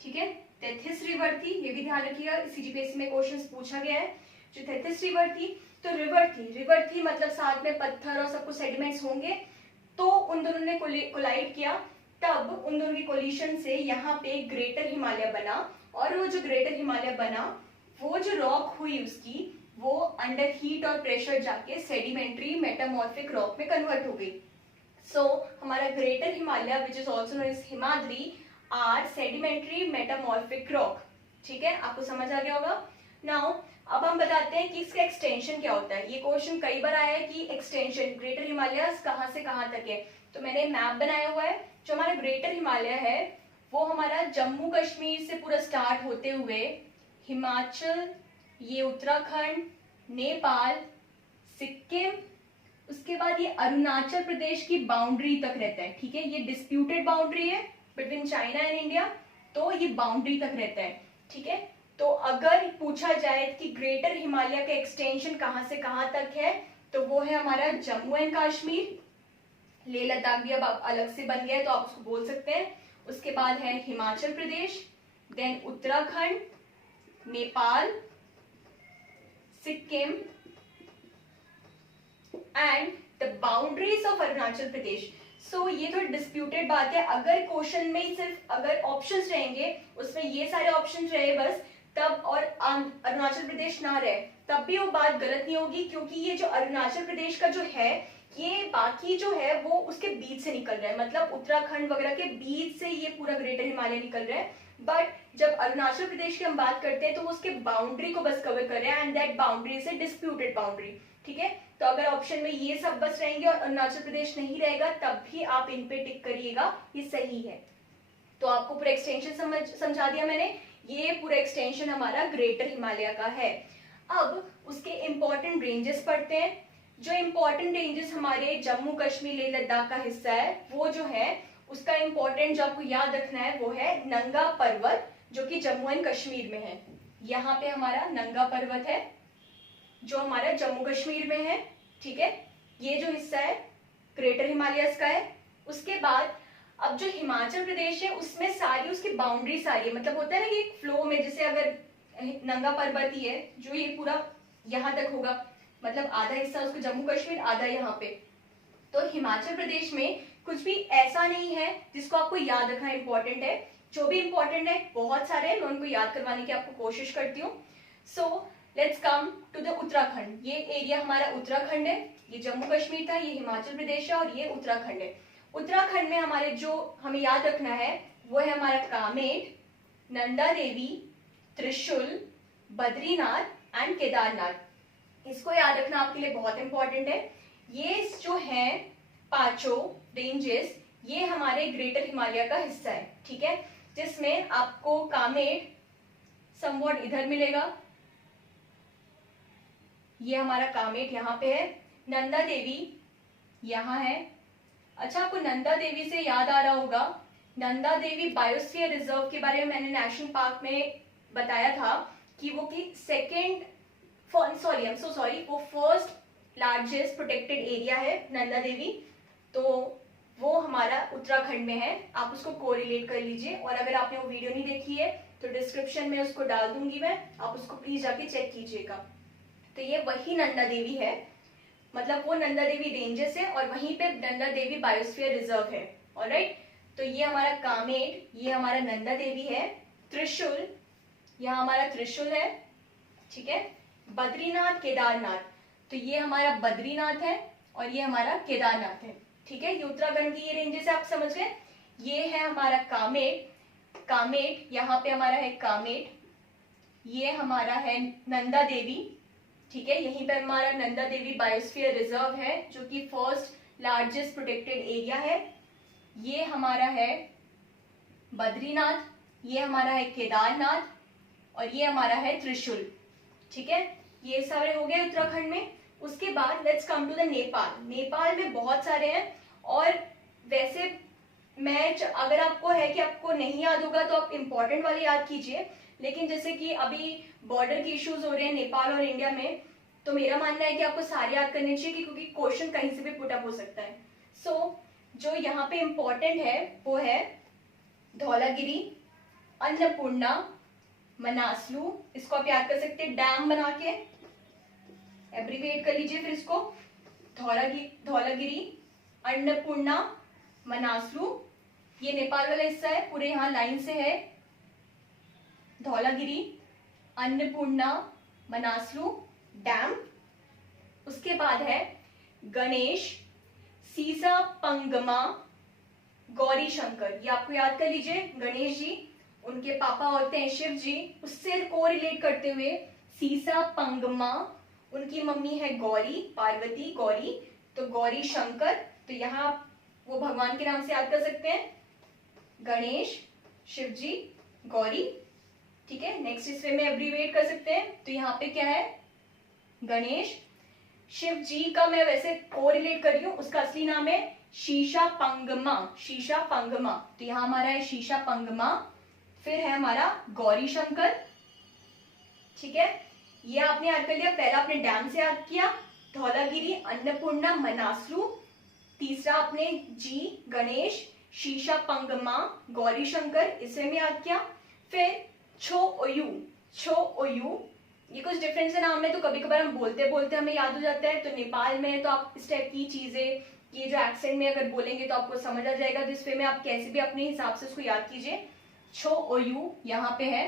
ठीक है, तेथिस रिवर थी, ये भी ध्यान रखिएगा, सीजीपीएससी में क्वेश्चंस पूछा गया है। जो तेथिस रिवर थी, तो रिवर थी मतलब साथ में पत्थर और सब कुछ सेडिमेंट्स होंगे, तो उन दोनों ने कोलाइड किया, तब उन दोनों की कोलिशन से यहाँ पे ग्रेटर हिमालय बना, और वो जो ग्रेटर हिमालय बना, वो जो रॉक हुई उसकी, वो अंडर हीट और प्रेशर जाके सेडिमेंट्री मेटामॉर्फिक रॉक में कन्वर्ट हो गई। सो हमारा greater Himalaya which is also known as Himadri are sedimentary metamorphic rock. ठीक है, आपको समझ आ गया होगा। नाउ अब हम बताते हैं कि इसका एक्सटेंशन क्या होता है। ये क्वेश्चन कई बार आया है कि एक्सटेंशन ग्रेटर हिमालय कहाँ से कहाँ तक है, तो मैंने मैप बनाया हुआ है। जो हमारा ग्रेटर हिमालय है वो हमारा जम्मू कश्मीर से पूरा स्टार्ट होते हुए हिमाचल, ये उत्तराखंड, नेपाल, सिक्किम, उसके बाद ये अरुणाचल प्रदेश की बाउंड्री तक रहता है, ठीक है। ये डिस्प्यूटेड बाउंड्री है बिटवीन चाइना एंड इंडिया, तो ये बाउंड्री तक रहता है, ठीक है। तो अगर पूछा जाए कि ग्रेटर हिमालय का एक्सटेंशन कहां से कहां तक है, तो वो है हमारा जम्मू एंड कश्मीर। लेह लद्दाख भी अब अलग से बन गया है तो आप उसको बोल सकते हैं। उसके बाद है Himachal Pradesh, then Uttarakhand, Nepal, Sikkim and the boundaries of Arunachal Pradesh. सो ये थोड़ी डिस्प्यूटेड बात है। अगर क्वेश्चन में सिर्फ अगर ऑप्शंस रहेंगे, उसमें ये सारे ऑप्शंस रहे बस, तब और अरुणाचल प्रदेश ना रहे, तब भी वो बात गलत नहीं होगी, क्योंकि ये जो अरुणाचल प्रदेश का जो है, ये बाकी जो है वो उसके बीच से निकल रहा है, मतलब उत्तराखंड वगैरह के बीच से ये पूरा ग्रेटर हिमालय निकल रहा है। बट जब अरुणाचल प्रदेश की हम बात करते हैं तो वो उसके बाउंड्री को बस कवर कर रहे हैं, and that boundary is a disputed boundary, ठीक है। तो अगर ऑप्शन में ये सब बस रहेंगे और अरुणाचल प्रदेश नहीं रहेगा, तब भी आप इन पे टिक करिएगा, ये सही है। तो आपको पूरा एक्सटेंशन समझा दिया मैंने। ये पूरा एक्सटेंशन हमारा ग्रेटर हिमालय का है। अब उसके इंपॉर्टेंट रेंजेस पढ़ते हैं। जो इंपॉर्टेंट रेंजेस हमारे जम्मू कश्मीर लेह लद्दाख का हिस्सा है, वो जो है उसका इंपॉर्टेंट जो आपको याद रखना है वो है नंगा पर्वत, जो कि जम्मू एंड कश्मीर में है। यहाँ पे हमारा नंगा पर्वत है जो हमारा जम्मू कश्मीर में है, ठीक है। ये जो हिस्सा है ग्रेटर हिमालयस का है। उसके बाद अब जो हिमाचल प्रदेश है उसमें सारी उसकी बाउंड्री सारी है, मतलब होता है ना कि एक फ्लो में, जैसे अगर नंगा पर्वत ही है जो ये पूरा यहाँ तक होगा, मतलब आधा हिस्सा उसको जम्मू कश्मीर, आधा यहाँ पे। तो हिमाचल प्रदेश में कुछ भी ऐसा नहीं है जिसको आपको याद रखना इंपॉर्टेंट है। जो भी इंपॉर्टेंट है बहुत सारे हैं, मैं उनको याद करवाने की आपको कोशिश करती हूँ। So let's come to the Uttarakhand. ये एरिया हमारा उत्तराखंड है, ये जम्मू कश्मीर था, ये हिमाचल प्रदेश है और ये उत्तराखंड है। उत्तराखंड में हमारे जो हमें याद रखना है वो है हमारा कामेट, नंदा देवी, त्रिशूल, बद्रीनाथ एंड केदारनाथ। इसको याद रखना आपके लिए बहुत इंपॉर्टेंट है। ये जो है पांचों रेंजेस, ये हमारे ग्रेटर हिमालय का हिस्सा है, ठीक है। जिसमें आपको कामेट समवॉट इधर मिलेगा, ये हमारा कामेट यहाँ पे है, नंदा देवी यहाँ है। अच्छा, आपको नंदा देवी से याद आ रहा होगा, नंदा देवी बायोस्फीयर रिजर्व के बारे में मैंने नेशनल पार्क में बताया था कि वो की वो फर्स्ट लार्जेस्ट प्रोटेक्टेड एरिया है नंदा देवी। तो वो हमारा उत्तराखंड में है, आप उसको कोरिलेट कर लीजिए। और अगर आपने वो वीडियो नहीं देखी है तो डिस्क्रिप्शन में उसको डाल दूंगी मैं, आप उसको प्लीज जाके चेक कीजिएगा। तो ये वही नंदा देवी है, मतलब वो नंदा देवी रेंजेस है और वहीं पे नंदा देवी बायोस्फीयर रिजर्व है। ऑलराइट, तो ये हमारा कामेट, ये हमारा नंदा देवी है। त्रिशूल, यहाँ हमारा त्रिशूल है, ठीक है। बद्रीनाथ, केदारनाथ, तो ये हमारा बद्रीनाथ है और ये हमारा केदारनाथ है, ठीक है। ये उत्तराखंड की ये रेंजेस आप समझ गए। ये है हमारा कामेट, कामेट यहाँ पे हमारा है कामेट, ये हमारा है नंदा देवी, ठीक है। यहीं पे हमारा नंदा देवी बायोस्फीयर रिजर्व है जो कि फर्स्ट लार्जेस्ट प्रोटेक्टेड एरिया है। ये हमारा है बद्रीनाथ, ये हमारा है केदारनाथ और ये हमारा है त्रिशूल, ठीक है। ये सारे हो गए उत्तराखंड में। उसके बाद let's come to the Nepal. Nepal में बहुत सारे हैं और वैसे मैं अगर आपको है कि आपको नहीं याद होगा तो आप इंपॉर्टेंट वाले याद कीजिए, लेकिन जैसे कि अभी बॉर्डर के इश्यूज हो रहे हैं नेपाल और इंडिया में, तो मेरा मानना है कि आपको सारे याद करने चाहिए क्योंकि क्वेश्चन कहीं से भी पुट अप हो सकता है। सो जो यहाँ पे इंपॉर्टेंट है वो है धौलागिरी, अन्नपूर्णा, मनासलू, इसको आप याद कर सकते हैं डैम बना के, एब्रीविएट कर लीजिए फिर इसको, धौलागिरी, अन्नपूर्णा, मनासलू। ये नेपाल वाला हिस्सा है, पूरे यहाँ लाइन से है धौलागिरी, अन्नपूर्णा, मनासलू, डैम। उसके बाद है गणेश, सीसा पंगमा, गौरी शंकर। ये आपको याद कर लीजिए, गणेश जी उनके पापा होते हैं शिव जी, उससे कोरिलेट करते हुए सीसा पंगमा, उनकी मम्मी है गौरी, पार्वती गौरी, तो गौरी शंकर। तो यहाँ वो भगवान के नाम से याद कर सकते हैं, गणेश, शिव जी, गौरी, ठीक है। नेक्स्ट इस वे में एब्रीवेट कर सकते हैं, तो यहाँ पे क्या है गणेश, शिव जी का मैं वैसे कोरिलेट कर रही हूँ, उसका असली नाम है शीशापंगमा, शीशापंगमा। तो यहाँ हमारा है शीशापंगमा। फिर है हमारा गौरी शंकर, ठीक है, ये आपने याद कर लिया। पहला आपने डैम से याद किया, धौलागिरी, अन्नपूर्णा, मनासलू। तीसरा आपने जी गणेश, शीशापंगमा, गौरी शंकर, इसे में याद किया। फिर छो ओयू, छो ओयू, ये कुछ डिफरेंस है नाम में, तो कभी कभार हम बोलते बोलते हमें याद हो जाता है। तो नेपाल में है तो आप इस टाइप की चीजें, ये जो एक्सेंट में अगर बोलेंगे तो आपको समझ आ जाएगा। तो इस वे में आप कैसे भी अपने हिसाब से उसको याद कीजिए। छो ओयू यहाँ पे है।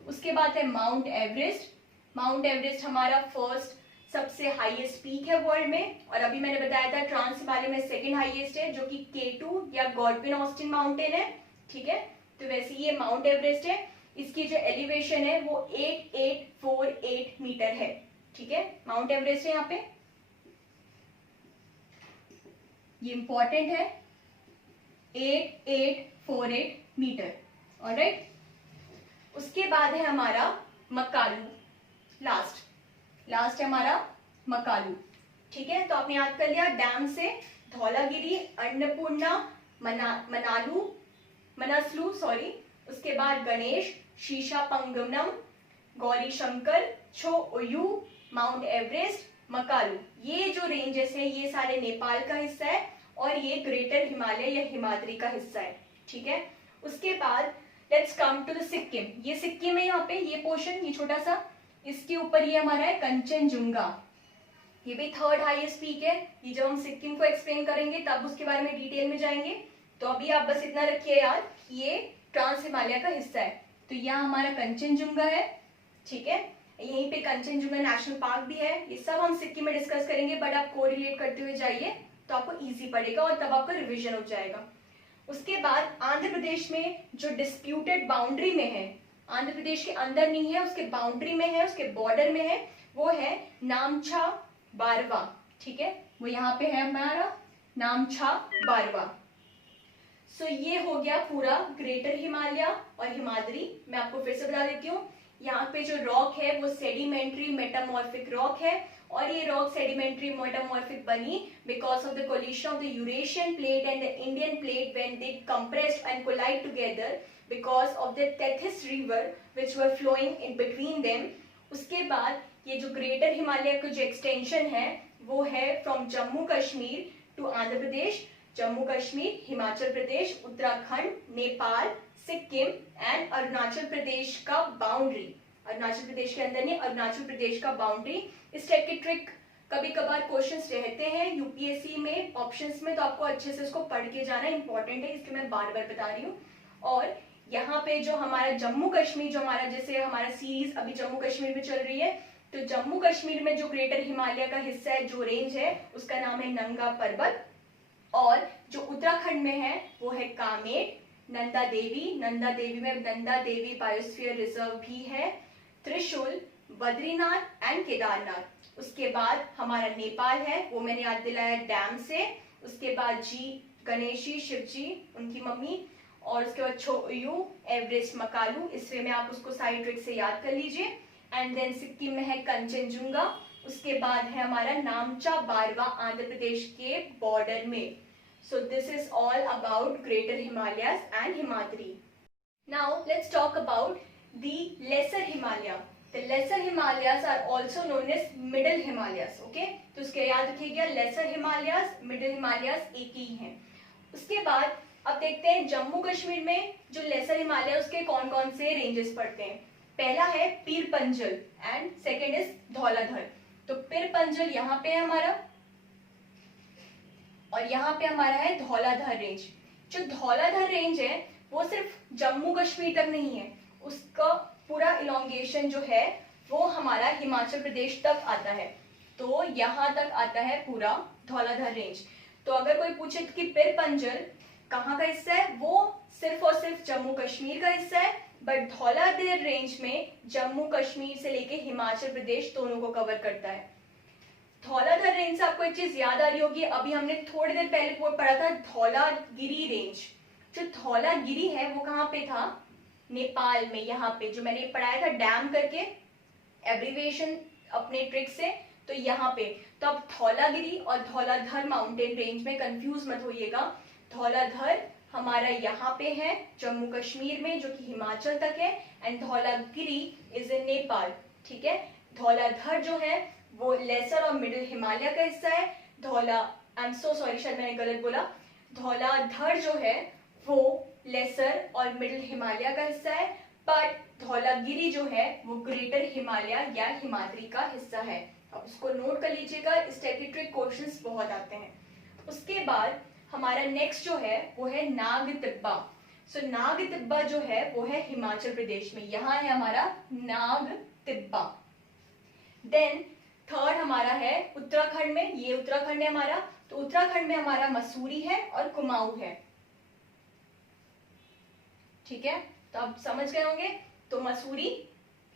उसके बाद है माउंट एवरेस्ट। माउंट एवरेस्ट हमारा फर्स्ट सबसे हाईएस्ट पीक है वर्ल्ड में, और अभी मैंने बताया था ट्रांस हिमालय में सेकंड हाईएस्ट है, जो कि K2 या गॉडविन ऑस्टिन माउंटेन है, ठीक है। तो वैसे ये माउंट एवरेस्ट है, इसकी जो एलिवेशन है वो 8848 मीटर है, ठीक है। माउंट एवरेस्ट है यहाँ पे, ये इंपॉर्टेंट है, 8848 मीटर, ऑलराइट। उसके बाद है हमारा मकालू, लास्ट है हमारा मकालू, ठीक है। तो आपने याद कर लिया डैम से धौलागिरी, अन्नपूर्णा, मनासलू सॉरी, उसके बाद गणेश, शीशापंगनम, गौरी शंकर, छो ओयू, माउंट एवरेस्ट, मकालू। ये जो रेंजेस है ये सारे नेपाल का हिस्सा है, और ये ग्रेटर हिमालय या हिमाद्री का हिस्सा है, ठीक है। उसके बाद let's come to the Sikkim. ये सिक्किम है यहाँ पे, ये पोर्शन, ये छोटा सा, इसके ऊपर ये हमारा है कंचनजुंगा, ये भी थर्ड हाईएस्ट पीक है। ये जब हम सिक्किम को एक्सप्लेन करेंगे तब उसके बारे में डिटेल में जाएंगे। तो अभी आप बस इतना रखिए याद, ये ट्रांस हिमालय का हिस्सा है। तो यहाँ हमारा कंचनजुंगा है, ठीक है। यहीं पे कंचनजुंगा नेशनल पार्क भी है। ये सब हम सिक्किम में डिस्कस करेंगे, बट आप कोरिलेट करते हुए जाइए तो आपको इजी पड़ेगा और तब आपका रिविजन हो जाएगा। उसके बाद आंध्र प्रदेश में जो डिस्प्यूटेड बाउंड्री में है, आंध्र प्रदेश के अंदर नहीं है, उसके बाउंड्री में है, उसके बॉर्डर में है, वो है नामछा बारवा, ठीक है। वो यहाँ पे है हमारा नामछा बारवा। सो ये हो गया पूरा ग्रेटर हिमालय और हिमाद्री। मैं आपको फिर से बता देती हूँ, यहाँ पे जो रॉक है वो सेडिमेंट्री मेटामॉर्फिक रॉक है, और ये रॉक सेडिमेंट्री मेटामॉर्फिक बनी because of the collision of the Eurasian plate and the Indian plate when they compressed and collide together because of the Tethys river which were flowing in between them। उसके बाद ये जो greater Himalaya का जो extension है वो है from Jammu Kashmir to Andhra Pradesh, Jammu Kashmir, Himachal Pradesh, Uttarakhand, Nepal, Sikkim and Arunachal Pradesh का बाउंड्री। अरुणाचल प्रदेश के अंदर नहीं, अरुणाचल प्रदेश का बाउंड्री। इस टाइप की ट्रिक कभी कभार क्वेश्चंस रहते हैं यूपीएससी में ऑप्शंस में, तो आपको अच्छे से उसको पढ़ के जाना इंपॉर्टेंट है, इसलिए मैं बार बार बता रही हूँ। और यहाँ पे जो हमारा जम्मू कश्मीर, जो हमारा जैसे हमारा सीरीज अभी जम्मू कश्मीर में चल रही है, तो जम्मू कश्मीर में जो ग्रेटर हिमालय का हिस्सा है, जो रेंज है, उसका नाम है नंगा पर्वत। और जो उत्तराखंड में है वो है कामेट, नंदा देवी, नंदा देवी में नंदा देवी बायोस्फीयर रिजर्व भी है, त्रिशूल, बद्रीनाथ एंड केदारनाथ। उसके बाद हमारा नेपाल है, वो मैंने याद दिलाया डैम से। उसके बाद जी गणेशी, शिव जी, उनकी मम्मी, और उसके बाद छोयू, एवरेस्ट, मकालू, इस वे में आप उसको साइड ट्रिक से याद कर लीजिए। एंड देन सिक्किम में है कंचनजुंगा। उसके बाद है हमारा नामचा बारवा आंध्र प्रदेश के बॉर्डर में। So this is all about greater Himalayas and Himadri. Now let's talk about the lesser Himalaya. The lesser Himalayas are also known as middle Himalayas, okay? तो उसके याद रखिएगा lesser Himalayas, middle Himalayas एक ही हैं। उसके बाद अब देखते हैं जम्मू कश्मीर में जो लेसर हिमालय उसके कौन कौन से रेंजेस पड़ते हैं। पहला है पीर Panjal and second is Dhauladhar. तो पीर पंजल यहाँ पे है हमारा, और यहाँ पे हमारा है धौलाधर रेंज। जो धौलाधर रेंज है वो सिर्फ जम्मू कश्मीर तक नहीं है, उसका पूरा इलोंगेशन जो है वो हमारा हिमाचल प्रदेश तक आता है। तो यहाँ तक आता है पूरा धौलाधर रेंज। तो अगर कोई पूछे कि पीर पंजल कहाँ का हिस्सा है, वो सिर्फ और सिर्फ जम्मू कश्मीर का हिस्सा है, बट धौलाधर रेंज में जम्मू कश्मीर से लेके हिमाचल प्रदेश दोनों को कवर करता है। धौलाधर रेंज से आपको एक चीज याद आ रही होगी, अभी हमने थोड़ी देर पहले पढ़ा था धौलागिरी रेंज। जो धौलागिरी है वो कहाँ पे था, नेपाल में। यहाँ पे जो मैंने पढ़ाया था डैम करके एब्रीविएशन अपने ट्रिक से, तो यहाँ पे, तो अब धौलागिरी और धौलाधर माउंटेन रेंज में कंफ्यूज मत होइएगा। धौलाधर हमारा यहाँ पे है जम्मू कश्मीर में, जो कि हिमाचल तक है, and Dhaulagiri is in Nepal. ठीक है, धौलाधर जो है वो लेसर और मिडिल हिमालय का हिस्सा है। आई एम सो सॉरी, शायद मैंने गलत बोला। धौलाधर जो है वो लेसर और मिडिल हिमालय का हिस्सा है, बट धौलागिरी जो है वो ग्रेटर हिमालय या हिमाद्री का हिस्सा है। अब इसको नोट कर लीजिएगा, इस टाइप के ट्रिक क्वेश्चंस बहुत आते हैं। उसके बाद हमारा नेक्स्ट जो है वो है नाग तिब्बा। सो नाग तिब्बा जो है वो है हिमाचल प्रदेश में, यहाँ है हमारा नाग तिब्बा। देन थर्ड हमारा है उत्तराखंड में, ये उत्तराखंड है हमारा, तो उत्तराखंड में हमारा मसूरी है और कुमाऊं है। ठीक है, तो आप समझ गए होंगे। तो मसूरी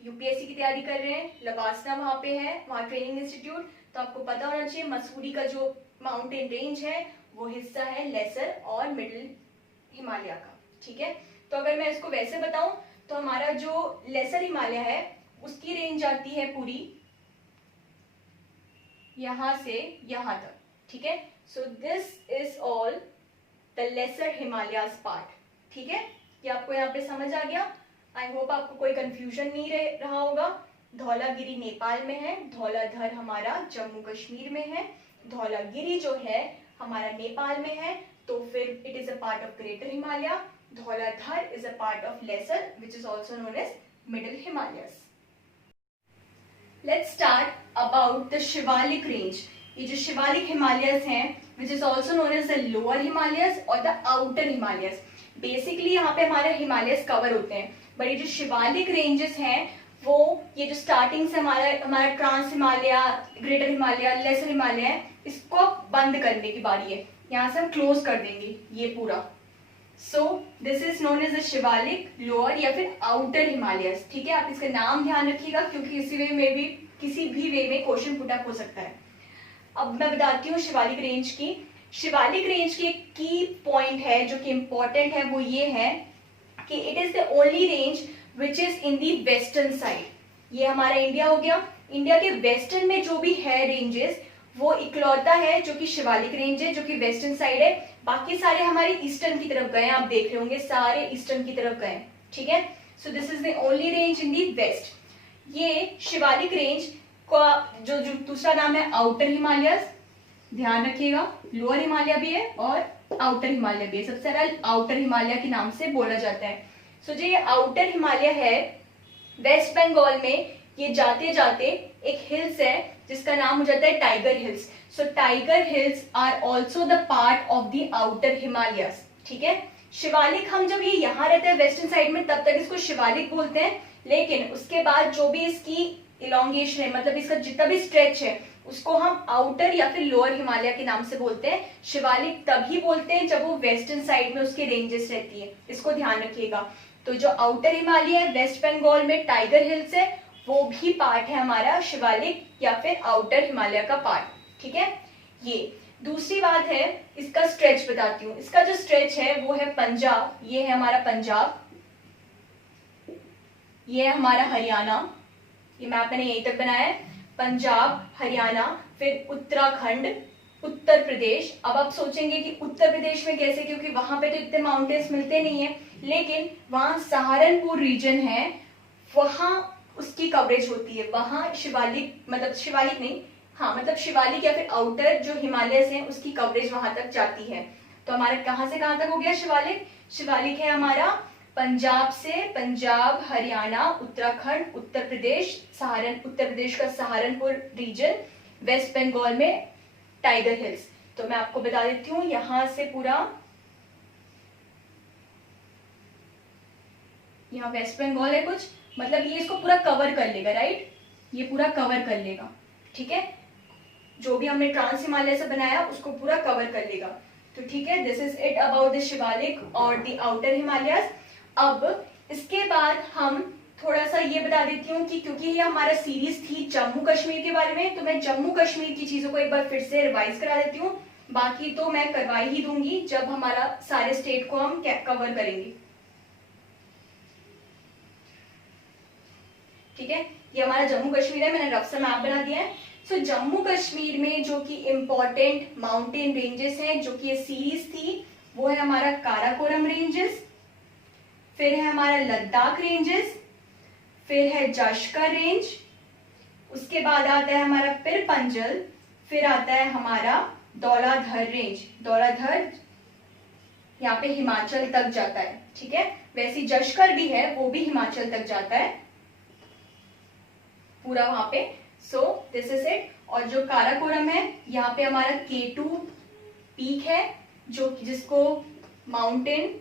यूपीएससी की तैयारी कर रहे हैं, लवासना वहां पे है, वहां ट्रेनिंग इंस्टीट्यूट, तो आपको पता होना चाहिए मसूरी का जो माउंटेन रेंज है वो हिस्सा है लेसर और मिडिल हिमालय का। ठीक है, तो अगर मैं इसको वैसे बताऊं तो हमारा जो लेसर हिमालय है उसकी रेंज आती है पूरी यहां से यहां तक। ठीक है, so this is all the lesser Himalayas part. ठीक है, ये आपको यहाँ पे समझ आ गया। आई होप आपको कोई कंफ्यूजन नहीं रहा होगा। धौलागिरी नेपाल में है, धौलाधर हमारा जम्मू कश्मीर में है, धौलागिरी जो है हमारा नेपाल में है, तो फिर it is a part of greater Himalaya. Dhauladhar is a part of lesser which is also known as middle Himalayas. Let's start about the Shivalik range. ये जो शिवालिक हिमालयस हैं which is also known as the lower Himalayas और द आउटर हिमालयस। बेसिकली यहाँ पे हमारे Himalayas cover होते हैं, but ये जो शिवालिक रेंजेस हैं वो ये जो स्टार्टिंग से हमारा trans Himalaya, greater Himalaya, lesser Himalaya है, इसको बंद करने की बारी है। यहाँ से हम क्लोज कर देंगे ये पूरा। So this is known as the Shivalik lower या फिर आउटर हिमालयस। ठीक है, आप इसका नाम ध्यान रखिएगा क्योंकि किसी भी वे में क्वेश्चन पुट अप हो सकता है। अब मैं बताती हूँ शिवालिक रेंज की। शिवालिक रेंज की एक की पॉइंट है जो कि इंपॉर्टेंट है, वो ये है कि it is the only range which is in the western side. ये हमारा इंडिया हो गया, इंडिया के वेस्टर्न में जो भी है रेंजेस वो इकलौता है जो कि शिवालिक रेंज है, जो कि वेस्टर्न साइड है। बाकी सारे हमारे ईस्टर्न की तरफ गए, आप देख रहे होंगे सारे ईस्टर्न की तरफ गए। ठीक है, so this is the only range in the west. ये शिवालिक रेंज का जो दूसरा नाम है आउटर हिमालयस, ध्यान रखिएगा, लोअर हिमालय भी है और आउटर हिमालय भी है। सबसे सरल आउटर हिमालय के नाम से बोला जाता है। सो जो ये आउटर हिमालय है वेस्ट बंगाल में, ये जाते जाते एक हिल्स है जिसका नाम हो जाता है tiger hills. So tiger hills are also the part of the outer Himalayas. ठीक है, शिवालिक हम जब ये यहाँ रहते हैं वेस्टर्न साइड में तब तक इसको शिवालिक बोलते हैं, लेकिन उसके बाद जो भी इसकी इलोंगेशन है, मतलब इसका जितना भी स्ट्रेच है, उसको हम आउटर या फिर लोअर हिमालय के नाम से बोलते हैं। शिवालिक तभी बोलते हैं जब वो वेस्टर्न साइड में उसके रेंजेस रहती है, इसको ध्यान रखिएगा। तो जो आउटर हिमालय है वेस्ट बंगाल में टाइगर हिल्स है, वो भी पार्ट है हमारा शिवालिक या फिर आउटर हिमालय का पार्ट। ठीक है, ये दूसरी बात है, इसका स्ट्रेच बताती हूँ। इसका जो स्ट्रेच है वो है पंजाब, ये है हमारा पंजाब, ये है हमारा हरियाणा, ये मैप मैंने यहीं तक बनाया है, पंजाब, हरियाणा, फिर उत्तराखंड, उत्तर प्रदेश। अब आप सोचेंगे कि उत्तर प्रदेश में कैसे, क्योंकि वहां पे तो इतने माउंटेन्स मिलते नहीं है, लेकिन वहां सहारनपुर रीजन है, वहां उसकी कवरेज होती है। वहां शिवालिक, मतलब शिवालिक नहीं, हाँ मतलब शिवालिक या फिर आउटर जो हिमालयस हैं उसकी कवरेज वहां तक जाती है। तो हमारा कहां से कहां तक हो गया शिवालिक? शिवालिक है हमारा पंजाब से, पंजाब, हरियाणा, उत्तराखंड, उत्तर प्रदेश, उत्तर प्रदेश का सहारनपुर रीजन, वेस्ट बंगाल में टाइगर हिल्स। तो मैं आपको बता देती हूँ, यहां से पूरा, यहाँ वेस्ट बंगाल है कुछ, मतलब ये इसको पूरा कवर कर लेगा, राइट, ये पूरा कवर कर लेगा। ठीक है, जो भी हमने ट्रांस हिमालय से बनाया उसको पूरा कवर कर लेगा। तो ठीक है, this is it about the Shivalik और द आउटर हिमालयस। अब इसके बाद हम थोड़ा सा ये बता देती हूँ कि क्योंकि ये हमारा सीरीज थी जम्मू कश्मीर के बारे में, तो मैं जम्मू कश्मीर की चीजों को एक बार फिर से रिवाइज करा देती हूँ। बाकी तो मैं करवा ही दूंगी जब हमारा सारे स्टेट को हम कवर करेंगे। ठीक है, ये हमारा जम्मू कश्मीर है, मैंने रफ सा मैप बना दिया है। सो जम्मू कश्मीर में जो कि इम्पोर्टेंट माउंटेन रेंजेस हैं, जो कि ये सीरीज थी, वो है हमारा काराकोरम रेंजेस, फिर है हमारा लद्दाख रेंजेस, फिर है जश्कर रेंज, उसके बाद आता है हमारा पिर पंजल, फिर आता है हमारा धौलाधर रेंज। धौलाधर यहाँ पे हिमाचल तक जाता है, ठीक है। वैसे जश्कर भी है, वो भी हिमाचल तक जाता है पूरा वहां पे। So this is it. और जो काराकोरम है, यहाँ पे हमारा K2 पीक है, जो जिसको माउंटेन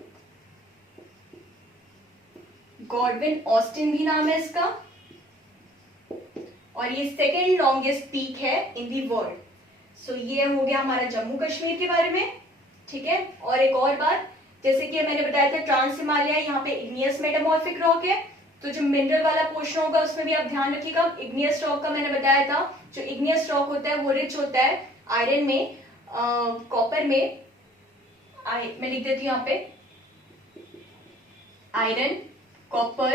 गॉडविन ऑस्टिन भी नाम है इसका, और ये सेकेंड लॉन्गेस्ट पीक है इन दी वर्ल्ड। सो ये हो गया हमारा जम्मू कश्मीर के बारे में, ठीक है। और एक और बात, जैसे कि मैंने बताया था ट्रांस हिमालय यहाँ पे इग्नियस मेटामॉर्फिक रॉक है, तो जो मिनरल वाला पोर्शन होगा उसमें भी आप ध्यान रखिएगा। इग्नियस रॉक का मैंने बताया था, जो इग्नियस रॉक होता है वो रिच होता है आयरन में, कॉपर में, मैं लिख देती हूँ यहाँ पे, आयरन, कॉपर,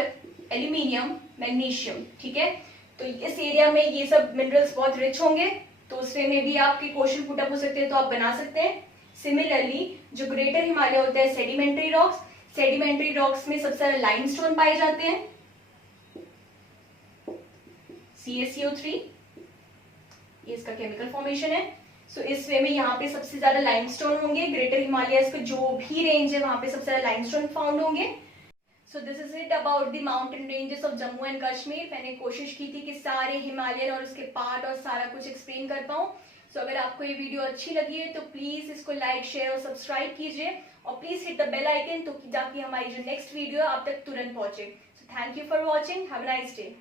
एल्यूमिनियम, मैग्नीशियम, ठीक है। तो इस एरिया में ये सब मिनरल्स बहुत रिच होंगे, तो उसमें में भी आपके क्वेश्चन पुट अप हो सकते हैं, तो आप बना सकते हैं। सिमिलरली जो ग्रेटर हिमालय होता है सेडिमेंट्री रॉक्स, सेडिमेंट्री रॉक्स में सबसे ज्यादा लाइमस्टोन पाए जाते हैं, CaCO3, ये इसका केमिकल फॉर्मेशन है। सो इस वे में यहाँ पे सबसे ज्यादा लाइमस्टोन होंगे, ग्रेटर हिमालयस के जो भी रेंज है वहां पे सबसे ज्यादा लाइमस्टोन फाउंड होंगे। सो this is it about the mountain ranges of Jammu and Kashmir. मैंने कोशिश की थी कि सारे हिमालयन और उसके पार्ट और सारा कुछ एक्सप्लेन कर पाऊँ। सो अगर आपको ये वीडियो अच्छी लगी है तो प्लीज इसको लाइक, शेयर और सब्सक्राइब कीजिए, और please hit the bell icon, तो ताकि हमारी जो नेक्स्ट वीडियो है आप तक तुरंत पहुंचे। So thank you for watching, have a nice day.